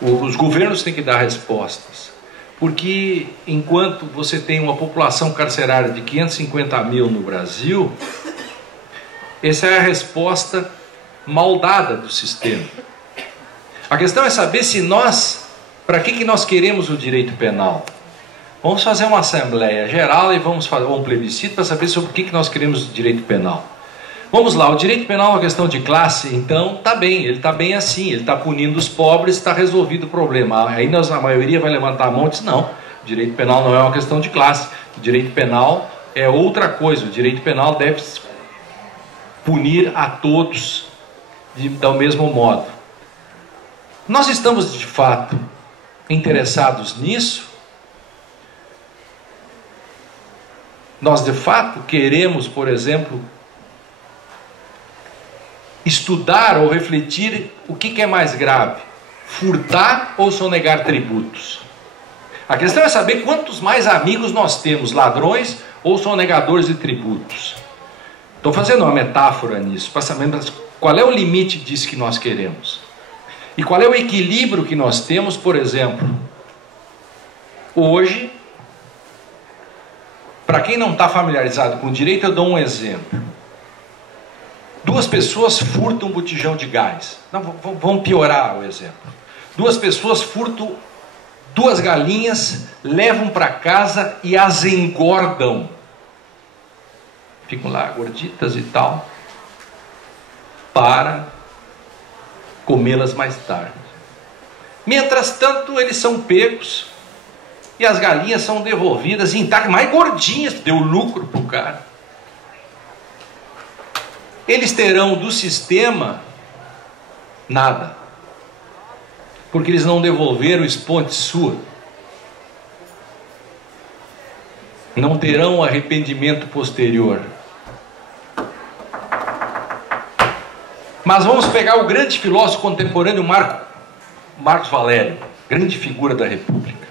Os governos têm que dar respostas. Porque enquanto você tem uma população carcerária de 550 mil no Brasil, essa é a resposta mal dada do sistema. A questão é saber se nós, para que nós queremos o direito penal? Vamos fazer uma assembleia geral e vamos fazer um plebiscito para saber sobre o que nós queremos o direito penal. Vamos lá, o direito penal é uma questão de classe, então tá bem, ele está bem assim, ele está punindo os pobres, está resolvido o problema. Aí a maioria vai levantar a mão e diz, não, o direito penal não é uma questão de classe, o direito penal é outra coisa, o direito penal deve punir a todos do mesmo modo. Nós estamos de fato interessados nisso? Nós de fato queremos, por exemplo, estudar ou refletir o que é mais grave, furtar ou sonegar tributos? A questão é saber quantos mais amigos nós temos, ladrões ou sonegadores de tributos. Estou fazendo uma metáfora nisso, para saber qual é o limite disso que nós queremos. E qual é o equilíbrio que nós temos, por exemplo, hoje, para quem não está familiarizado com o direito, eu dou um exemplo. Duas pessoas furtam um botijão de gás. Não, vamos piorar o exemplo. Duas pessoas furtam 2 galinhas, levam para casa e as engordam. Ficam lá gorditas e tal, para comê-las mais tarde. Mientras tanto, eles são pegos e as galinhas são devolvidas intactas, mais gordinhas, deu lucro para o cara. Eles terão do sistema nada, porque eles não devolveram o esponte sua. Não terão arrependimento posterior. Mas vamos pegar o grande filósofo contemporâneo Marcos Valério, grande figura da República.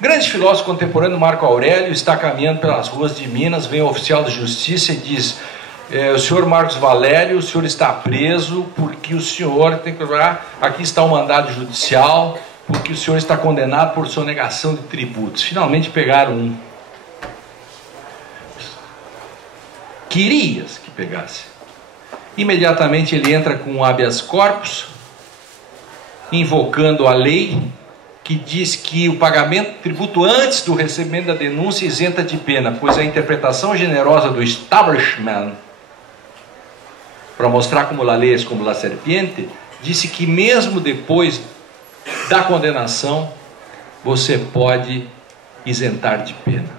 Grande filósofo contemporâneo Marco Aurélio está caminhando pelas ruas de Minas, vem o oficial de justiça e diz: o senhor Marcos Valério, o senhor está preso porque o senhor tem que olhar, aqui está o mandado judicial, porque o senhor está condenado por sonegação de tributos. Finalmente pegaram um. Querias que pegasse. Imediatamente ele entra com um habeas corpus, invocando a lei que diz que o pagamento de tributo antes do recebimento da denúncia isenta de pena, pois a interpretação generosa do establishment, para mostrar como la ley es como la serpiente, disse que mesmo depois da condenação, você pode isentar de pena.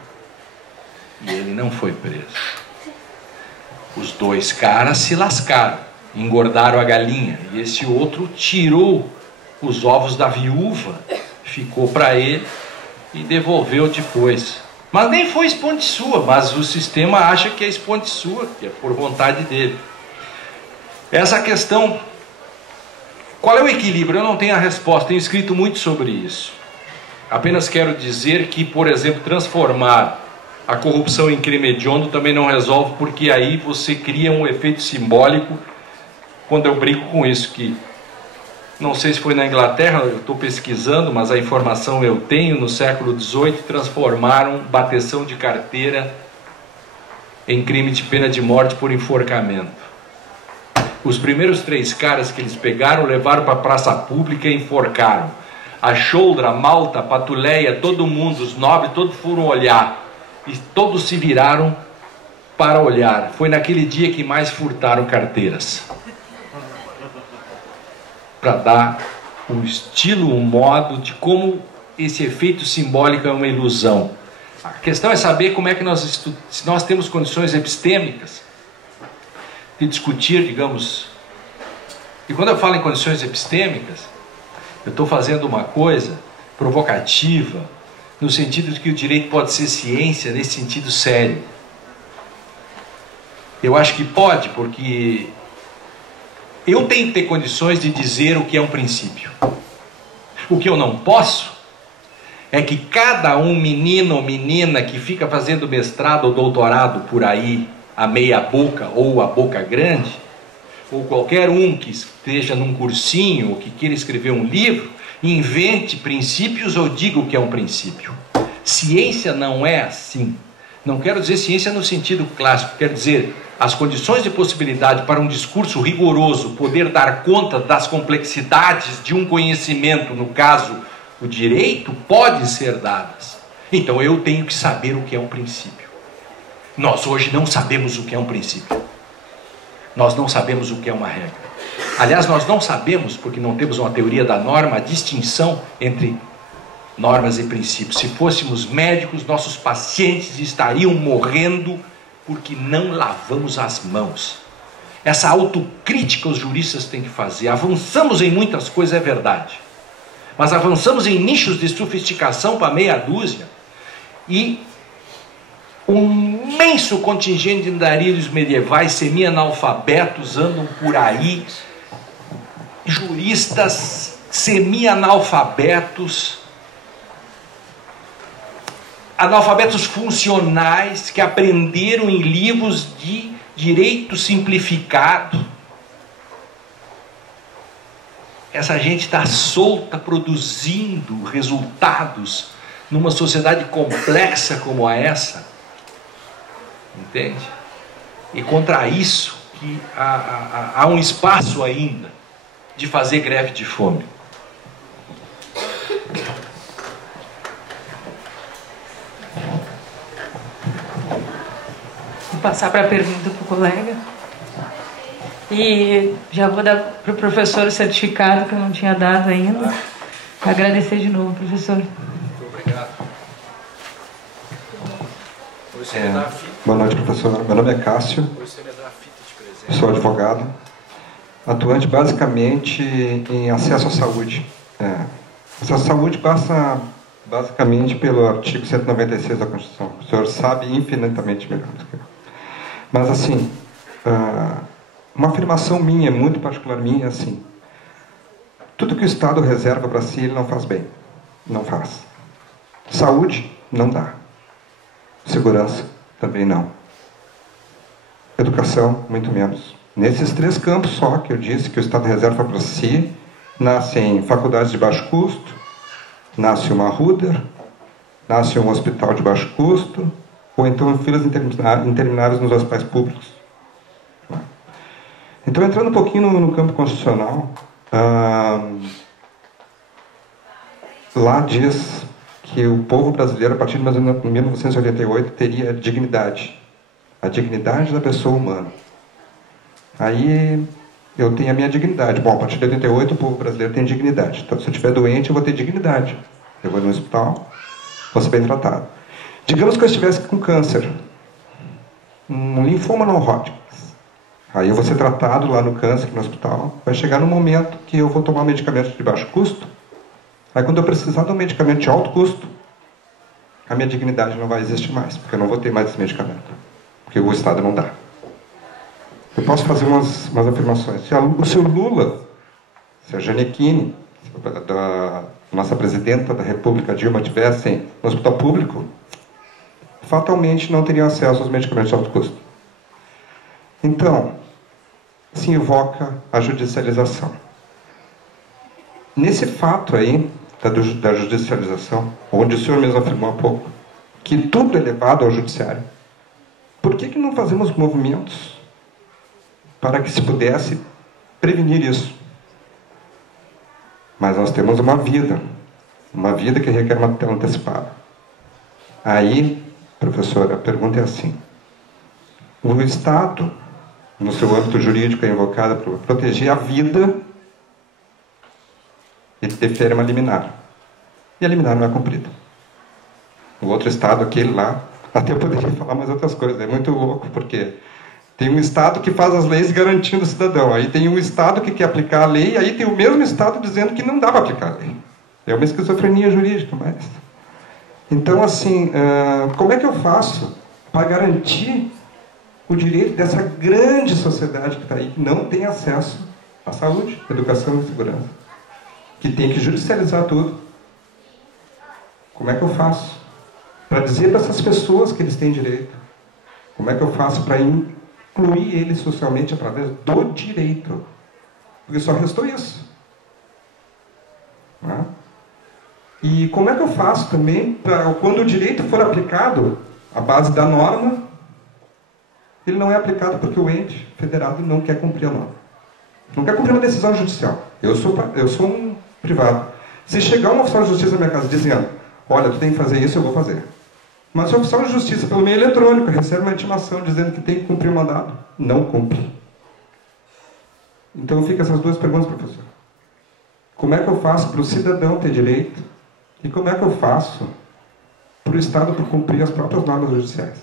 E ele não foi preso. Os 2 caras se lascaram, engordaram a galinha, e esse outro tirou os ovos da viúva, ficou para ele e devolveu depois. Mas nem foi esponte sua, mas o sistema acha que é esponte sua, que é por vontade dele. Essa questão, qual é o equilíbrio? Eu não tenho a resposta, tenho escrito muito sobre isso. Apenas quero dizer que, por exemplo, transformar a corrupção em crime hediondo também não resolve, porque aí você cria um efeito simbólico. Quando eu brinco com isso, que não sei se foi na Inglaterra, eu estou pesquisando, mas a informação eu tenho, no século XVIII transformaram bateção de carteira em crime de pena de morte por enforcamento. Os primeiros 3 caras que eles pegaram, levaram para a praça pública e enforcaram. A Choldra, a Malta, a Patuleia, todo mundo, os nobres, todos foram olhar. E todos se viraram para olhar. Foi naquele dia que mais furtaram carteiras. Para dar um estilo, um modo de como esse efeito simbólico é uma ilusão. A questão é saber como é que se nós temos condições epistêmicas de discutir, digamos. E quando eu falo em condições epistêmicas, eu estou fazendo uma coisa provocativa, no sentido de que o direito pode ser ciência, nesse sentido sério. Eu acho que pode, porque eu tenho que ter condições de dizer o que é um princípio. O que eu não posso é que cada um menino ou menina que fica fazendo mestrado ou doutorado por aí, a meia boca ou a boca grande, ou qualquer um que esteja num cursinho ou que queira escrever um livro, invente princípios ou diga o que é um princípio. Ciência não é assim. Não quero dizer ciência no sentido clássico, quero dizer as condições de possibilidade para um discurso rigoroso poder dar conta das complexidades de um conhecimento, no caso, o direito, pode ser dadas. Então eu tenho que saber o que é um princípio. Nós hoje não sabemos o que é um princípio. Nós não sabemos o que é uma regra. Aliás, nós não sabemos, porque não temos uma teoria da norma, a distinção entre normas e princípios. Se fôssemos médicos, nossos pacientes estariam morrendo porque não lavamos as mãos. Essa autocrítica os juristas têm que fazer. Avançamos em muitas coisas, é verdade. Mas avançamos em nichos de sofisticação para meia dúzia. E um imenso contingente de andarilhos medievais, semi-analfabetos, andam por aí. Juristas semi-analfabetos, analfabetos funcionais que aprenderam em livros de direito simplificado. Essa gente está solta, produzindo resultados numa sociedade complexa como essa, entende? E contra isso que há um espaço ainda de fazer greve de fome. Vou passar para a pergunta para o colega. E já vou dar para o professor o certificado que eu não tinha dado ainda. Agradecer de novo, professor. Muito obrigado. Você me dá a fita. Boa noite, professor. Meu nome é Cássio. Você me dá a fita de presente. Sou advogado, atuante basicamente em acesso à saúde. Acesso à saúde passa basicamente pelo artigo 196 da Constituição. O senhor sabe infinitamente melhor do que eu. Mas assim, uma afirmação minha, muito particular minha, é assim: tudo que o Estado reserva para si, ele não faz bem. Não faz. Saúde, não dá. Segurança, também não. Educação, muito menos. Nesses 3 campos só que eu disse que o Estado reserva para si, nascem faculdades de baixo custo, nasce uma Ruder, nasce um hospital de baixo custo, ou então filas intermináveis nos hospitais públicos. Então, entrando um pouquinho no campo constitucional, lá diz que o povo brasileiro, a partir de 1988, teria dignidade. A dignidade da pessoa humana. Aí eu tenho a minha dignidade. Bom, a partir de 88 o povo brasileiro tem dignidade. Então, se eu estiver doente, eu vou ter dignidade. Eu vou no hospital, vou ser bem tratado. Digamos que eu estivesse com câncer, um linfoma não Hodgkin. Aí eu vou ser tratado lá no câncer, no hospital. Vai chegar no momento que eu vou tomar um medicamento de baixo custo. Aí quando eu precisar de um medicamento de alto custo, a minha dignidade não vai existir mais, porque eu não vou ter mais esse medicamento. Porque o Estado não dá. Eu posso fazer umas afirmações. Se o seu Lula, se a Janequine, da nossa presidenta da República, Dilma, tivessem no hospital público, fatalmente não teriam acesso aos medicamentos de alto custo. Então, se invoca a judicialização. Nesse fato aí, da judicialização, onde o senhor mesmo afirmou há pouco, que tudo é levado ao judiciário, por que não fazemos movimentos para que se pudesse prevenir isso? Mas nós temos uma vida que requer uma tutela antecipada. Aí, professora, a pergunta é assim: o Estado, no seu âmbito jurídico, é invocado para proteger a vida, ele defere uma liminar. E a liminar não é cumprida. O outro Estado, aquele lá, até eu poderia falar mais outras coisas, é muito louco, porque tem um Estado que faz as leis garantindo o cidadão, aí tem um Estado que quer aplicar a lei, aí tem o mesmo Estado dizendo que não dá para aplicar a lei. É uma esquizofrenia jurídica, mas... Então, assim, como é que eu faço para garantir o direito dessa grande sociedade que está aí, que não tem acesso à saúde, educação e segurança, que tem que judicializar tudo? Como é que eu faço para dizer para essas pessoas que eles têm direito? Como é que eu faço para incluir ele socialmente através do direito. Porque só restou isso. Né? E como é que eu faço também para, quando o direito for aplicado, a base da norma, ele não é aplicado porque o ente federado não quer cumprir a norma. Não quer cumprir uma decisão judicial. Eu sou um privado. Se chegar um oficial de justiça na minha casa dizendo, olha, tu tem que fazer isso, eu vou fazer. Mas se o oficial de justiça, pelo meio eletrônico, recebe uma intimação dizendo que tem que cumprir o mandado, não cumpre. Então ficam essas duas perguntas, professor. Como é que eu faço para o cidadão ter direito? E como é que eu faço para o Estado por cumprir as próprias normas judiciais?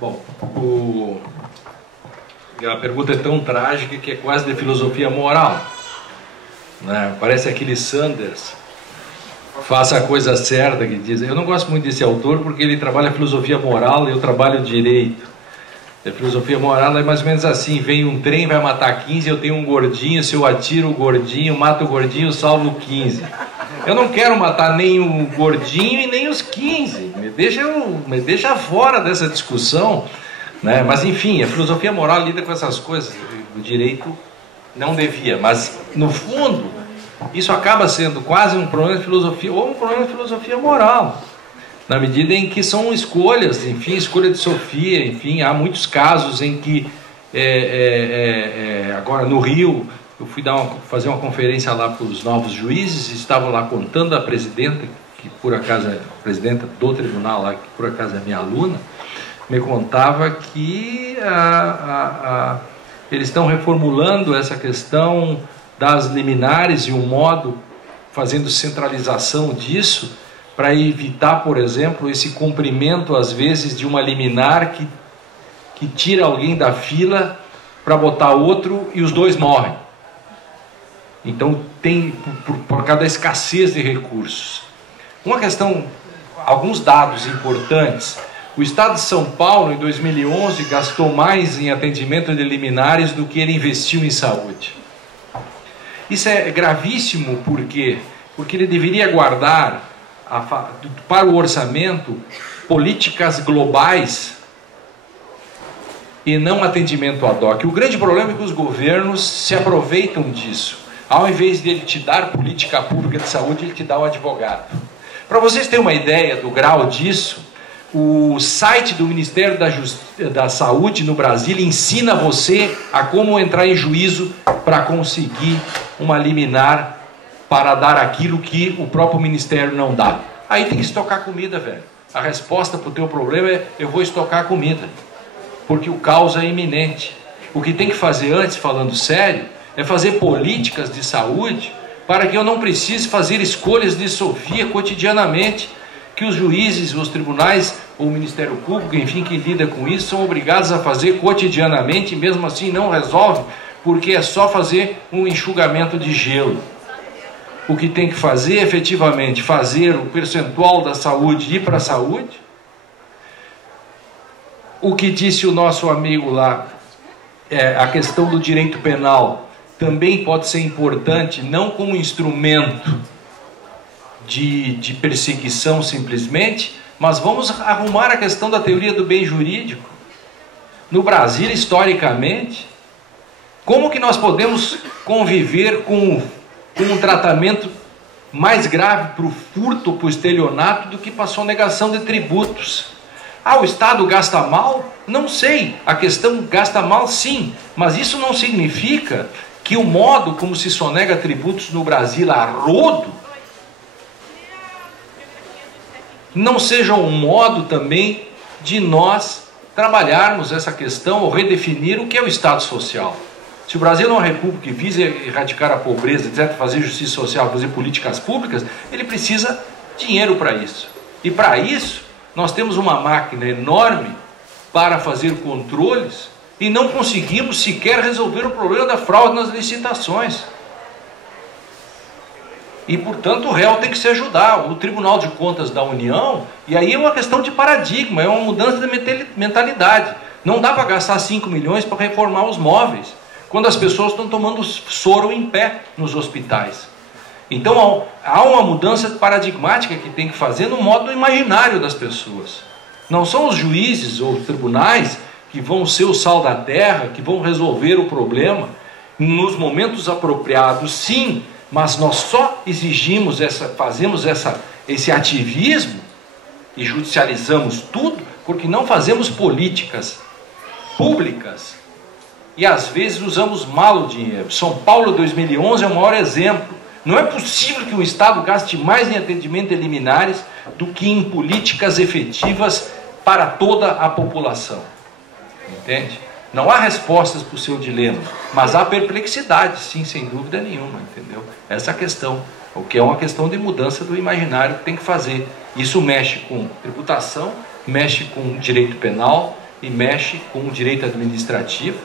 Bom, a pergunta é tão trágica que é quase de filosofia moral, né? Parece aquele Sanders, faça a coisa certa, que diz. Eu não gosto muito desse autor porque ele trabalha filosofia moral e eu trabalho direito. A filosofia moral é mais ou menos assim: vem um trem, vai matar 15, eu tenho um gordinho, se eu atiro o gordinho, mato o gordinho, salvo 15. Eu não quero matar nem o gordinho e nem os 15. Me deixa fora dessa discussão, né? Mas enfim, a filosofia moral lida com essas coisas. O direito não devia, mas no fundo isso acaba sendo quase um problema de filosofia ou um problema de filosofia moral, na medida em que são escolhas, enfim, escolha de Sofia, enfim, há muitos casos em que agora no Rio eu fui fazer uma conferência lá para os novos juízes, estava lá contando a presidenta, que por acaso é a presidenta do tribunal lá, que por acaso é minha aluna, me contava que eles estão reformulando essa questão das liminares e o modo, fazendo centralização disso, para evitar, por exemplo, esse cumprimento, às vezes, de uma liminar que tira alguém da fila para botar outro e os dois morrem. Então, tem, por causa da escassez de recursos. Uma questão, alguns dados importantes. O Estado de São Paulo, em 2011, gastou mais em atendimento de liminares do que ele investiu em saúde. Isso é gravíssimo, por quê? Porque ele deveria guardar para o orçamento políticas globais e não atendimento ad hoc. O grande problema é que os governos se aproveitam disso. Ao invés de ele te dar política pública de saúde, ele te dá um advogado. Para vocês terem uma ideia do grau disso, o site do Ministério da Saúde no Brasil ensina você a como entrar em juízo para conseguir uma liminar para dar aquilo que o próprio Ministério não dá. Aí tem que estocar comida, velho. A resposta para o teu problema é: eu vou estocar comida, porque o caos é iminente. O que tem que fazer antes, falando sério, é fazer políticas de saúde para que eu não precise fazer escolhas de Sofia cotidianamente, que os juízes, os tribunais ou o Ministério Público, enfim, que lida com isso, são obrigados a fazer cotidianamente, e mesmo assim não resolve, porque é só fazer um enxugamento de gelo. O que tem que fazer, efetivamente, fazer o percentual da saúde ir para a saúde. O que disse o nosso amigo lá, a questão do direito penal, também pode ser importante, não como instrumento de perseguição simplesmente, mas vamos arrumar a questão da teoria do bem jurídico. No Brasil, historicamente, como que nós podemos conviver com um tratamento mais grave para o furto, para o estelionato, do que para a sonegação de tributos? O Estado gasta mal? Não sei. A questão gasta mal, sim, mas isso não significa que o modo como se sonega tributos no Brasil a rodo não seja um modo também de nós trabalharmos essa questão ou redefinir o que é o Estado social. Se o Brasil é uma república que visa erradicar a pobreza, etc., fazer justiça social, fazer políticas públicas, ele precisa de dinheiro para isso. E para isso, nós temos uma máquina enorme para fazer controles e não conseguimos sequer resolver o problema da fraude nas licitações. E, portanto, o réu tem que se ajudar. O Tribunal de Contas da União, e aí é uma questão de paradigma, é uma mudança de mentalidade. Não dá para gastar 5 milhões para reformar os móveis, quando as pessoas estão tomando soro em pé nos hospitais. Então há uma mudança paradigmática que tem que fazer no modo imaginário das pessoas. Não são os juízes ou os tribunais que vão ser o sal da terra, que vão resolver o problema nos momentos apropriados, sim, mas nós só exigimos, fazemos esse ativismo e judicializamos tudo porque não fazemos políticas públicas e às vezes usamos mal o dinheiro. São Paulo 2011 é o maior exemplo. Não é possível que o Estado gaste mais em atendimento de liminares do que em políticas efetivas para toda a população. Entende? Não há respostas para o seu dilema, mas há perplexidade, sim, sem dúvida nenhuma, entendeu? Essa questão, o que é uma questão de mudança do imaginário que tem que fazer. Isso mexe com tributação, mexe com direito penal e mexe com direito administrativo.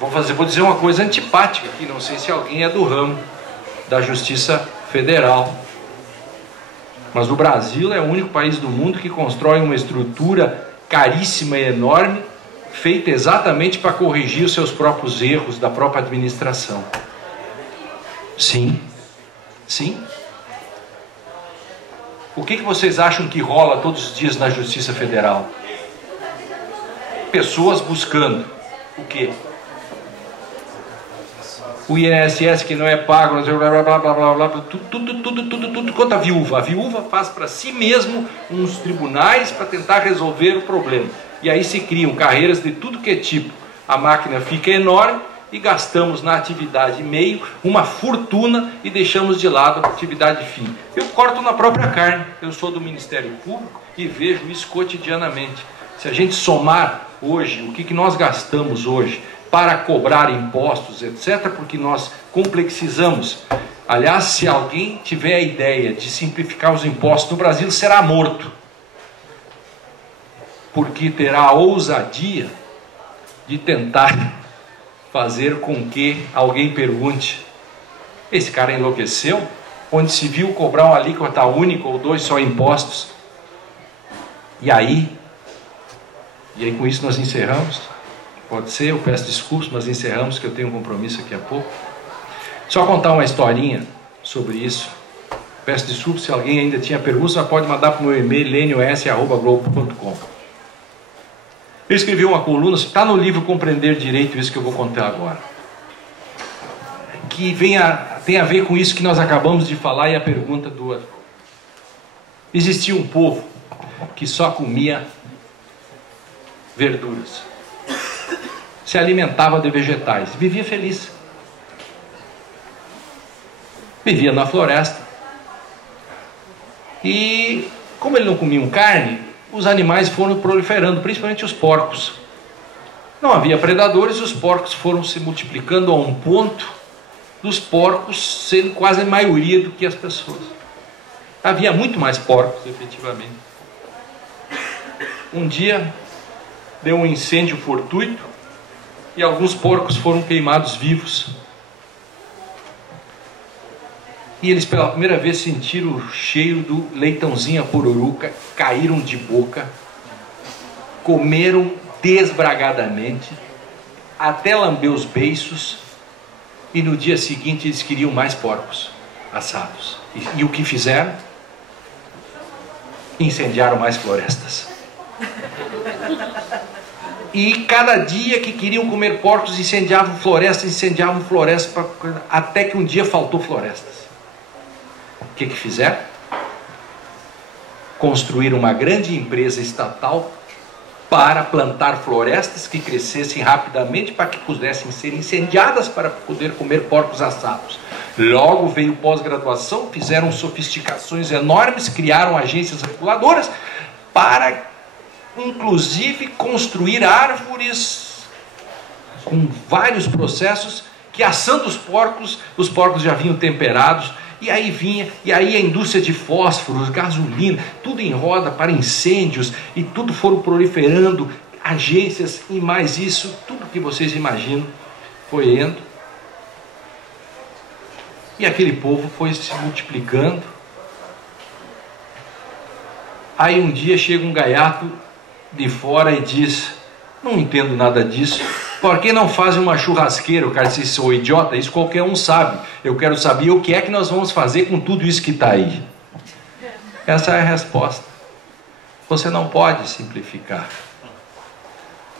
Vou dizer uma coisa antipática aqui, não sei se alguém é do ramo da Justiça Federal, mas o Brasil é o único país do mundo que constrói uma estrutura caríssima e enorme, feita exatamente para corrigir os seus próprios erros da própria administração. Sim, sim. O que vocês acham que rola todos os dias na Justiça Federal? Pessoas buscando o quê? O INSS que não é pago, blá blá blá blá blá, tudo quanto a viúva. A viúva faz para si mesmo uns tribunais para tentar resolver o problema. E aí se criam carreiras de tudo que é tipo. A máquina fica enorme e gastamos na atividade meio uma fortuna e deixamos de lado a atividade fim. Eu corto na própria carne. Eu sou do Ministério Público e vejo isso cotidianamente. Se a gente somar hoje o que nós gastamos hoje para cobrar impostos, etc., porque nós complexizamos. Aliás, se alguém tiver a ideia de simplificar os impostos no Brasil, será morto. Porque terá a ousadia de tentar fazer com que alguém pergunte: esse cara enlouqueceu? Onde se viu cobrar uma alíquota única ou 2 só impostos? E aí com isso nós encerramos. Pode ser, eu peço desculpas, mas encerramos, que eu tenho um compromisso aqui a pouco. Só contar uma historinha sobre isso. Peço desculpas se alguém ainda tinha perguntas, mas pode mandar para o meu e-mail, lenios@globo.com. Eu escrevi uma coluna, está no livro Compreender Direito, isso que eu vou contar agora, que tem a ver com isso que nós acabamos de falar e a pergunta do... Existia um povo que só comia verduras, se alimentava de vegetais, vivia feliz, vivia na floresta, e como ele não comiam carne, os animais foram proliferando, principalmente os porcos. Não havia predadores, os porcos foram se multiplicando a um ponto dos porcos sendo quase a maioria do que as pessoas. Havia muito mais porcos, efetivamente. Um dia deu um incêndio fortuito e alguns porcos foram queimados vivos. E eles pela primeira vez sentiram o cheiro do leitãozinho a pururuca, caíram de boca, comeram desbragadamente, até lamber os beiços, e no dia seguinte eles queriam mais porcos assados. E o que fizeram? Incendiaram mais florestas. E cada dia que queriam comer porcos, incendiavam florestas, até que um dia faltou florestas. O que fizeram? Construíram uma grande empresa estatal para plantar florestas que crescessem rapidamente para que pudessem ser incendiadas para poder comer porcos assados. Logo veio pós-graduação, fizeram sofisticações enormes, criaram agências reguladoras para, inclusive, construir árvores com vários processos que, assando os porcos já vinham temperados. E aí a indústria de fósforos, gasolina, tudo em roda para incêndios, e tudo foram proliferando, agências e mais isso, tudo que vocês imaginam foi indo. E aquele povo foi se multiplicando. Aí um dia chega um gaiato de fora e diz: não entendo nada disso, Por que não fazem uma churrasqueira? O cara disse, sou idiota, isso qualquer um sabe. Eu quero saber o que é que nós vamos fazer com tudo isso que está aí. Essa é a resposta. Você não pode simplificar.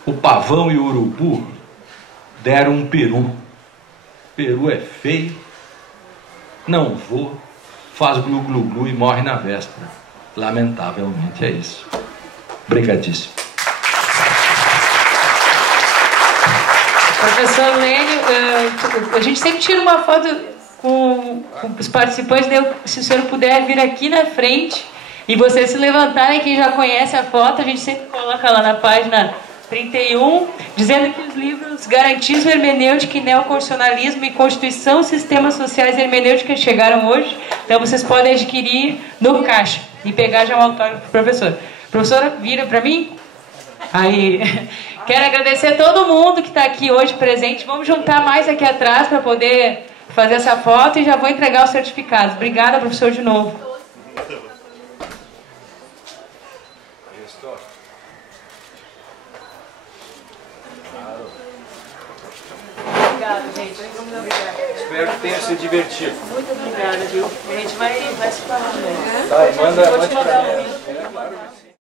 O pavão e o urubu deram um peru. Peru é feio, não voa, faz glu-glu-glu e morre na véspera. Lamentavelmente é isso. Obrigadíssimo. Professor Lênio, a gente sempre tira uma foto com os participantes, se o senhor puder vir aqui na frente e vocês se levantarem, quem já conhece a foto, a gente sempre coloca lá na página 31, dizendo que os livros Garantismo, Hermenêutica e Neoconstitucionalismo e Constituição, Sistemas Sociais e Hermenêutica chegaram hoje, então vocês podem adquirir no caixa e pegar já um autógrafo para o professor. Professora, vira para mim. Aí, quero agradecer a todo mundo que está aqui hoje presente. Vamos juntar mais aqui atrás para poder fazer essa foto e já vou entregar os certificados. Obrigada, professor, de novo. Obrigada, gente. Muito obrigada. Espero que tenha se divertido. Muito obrigada, viu? A gente vai se falando. Tá, manda Vou te mandar um pra mim. vídeo. É, claro.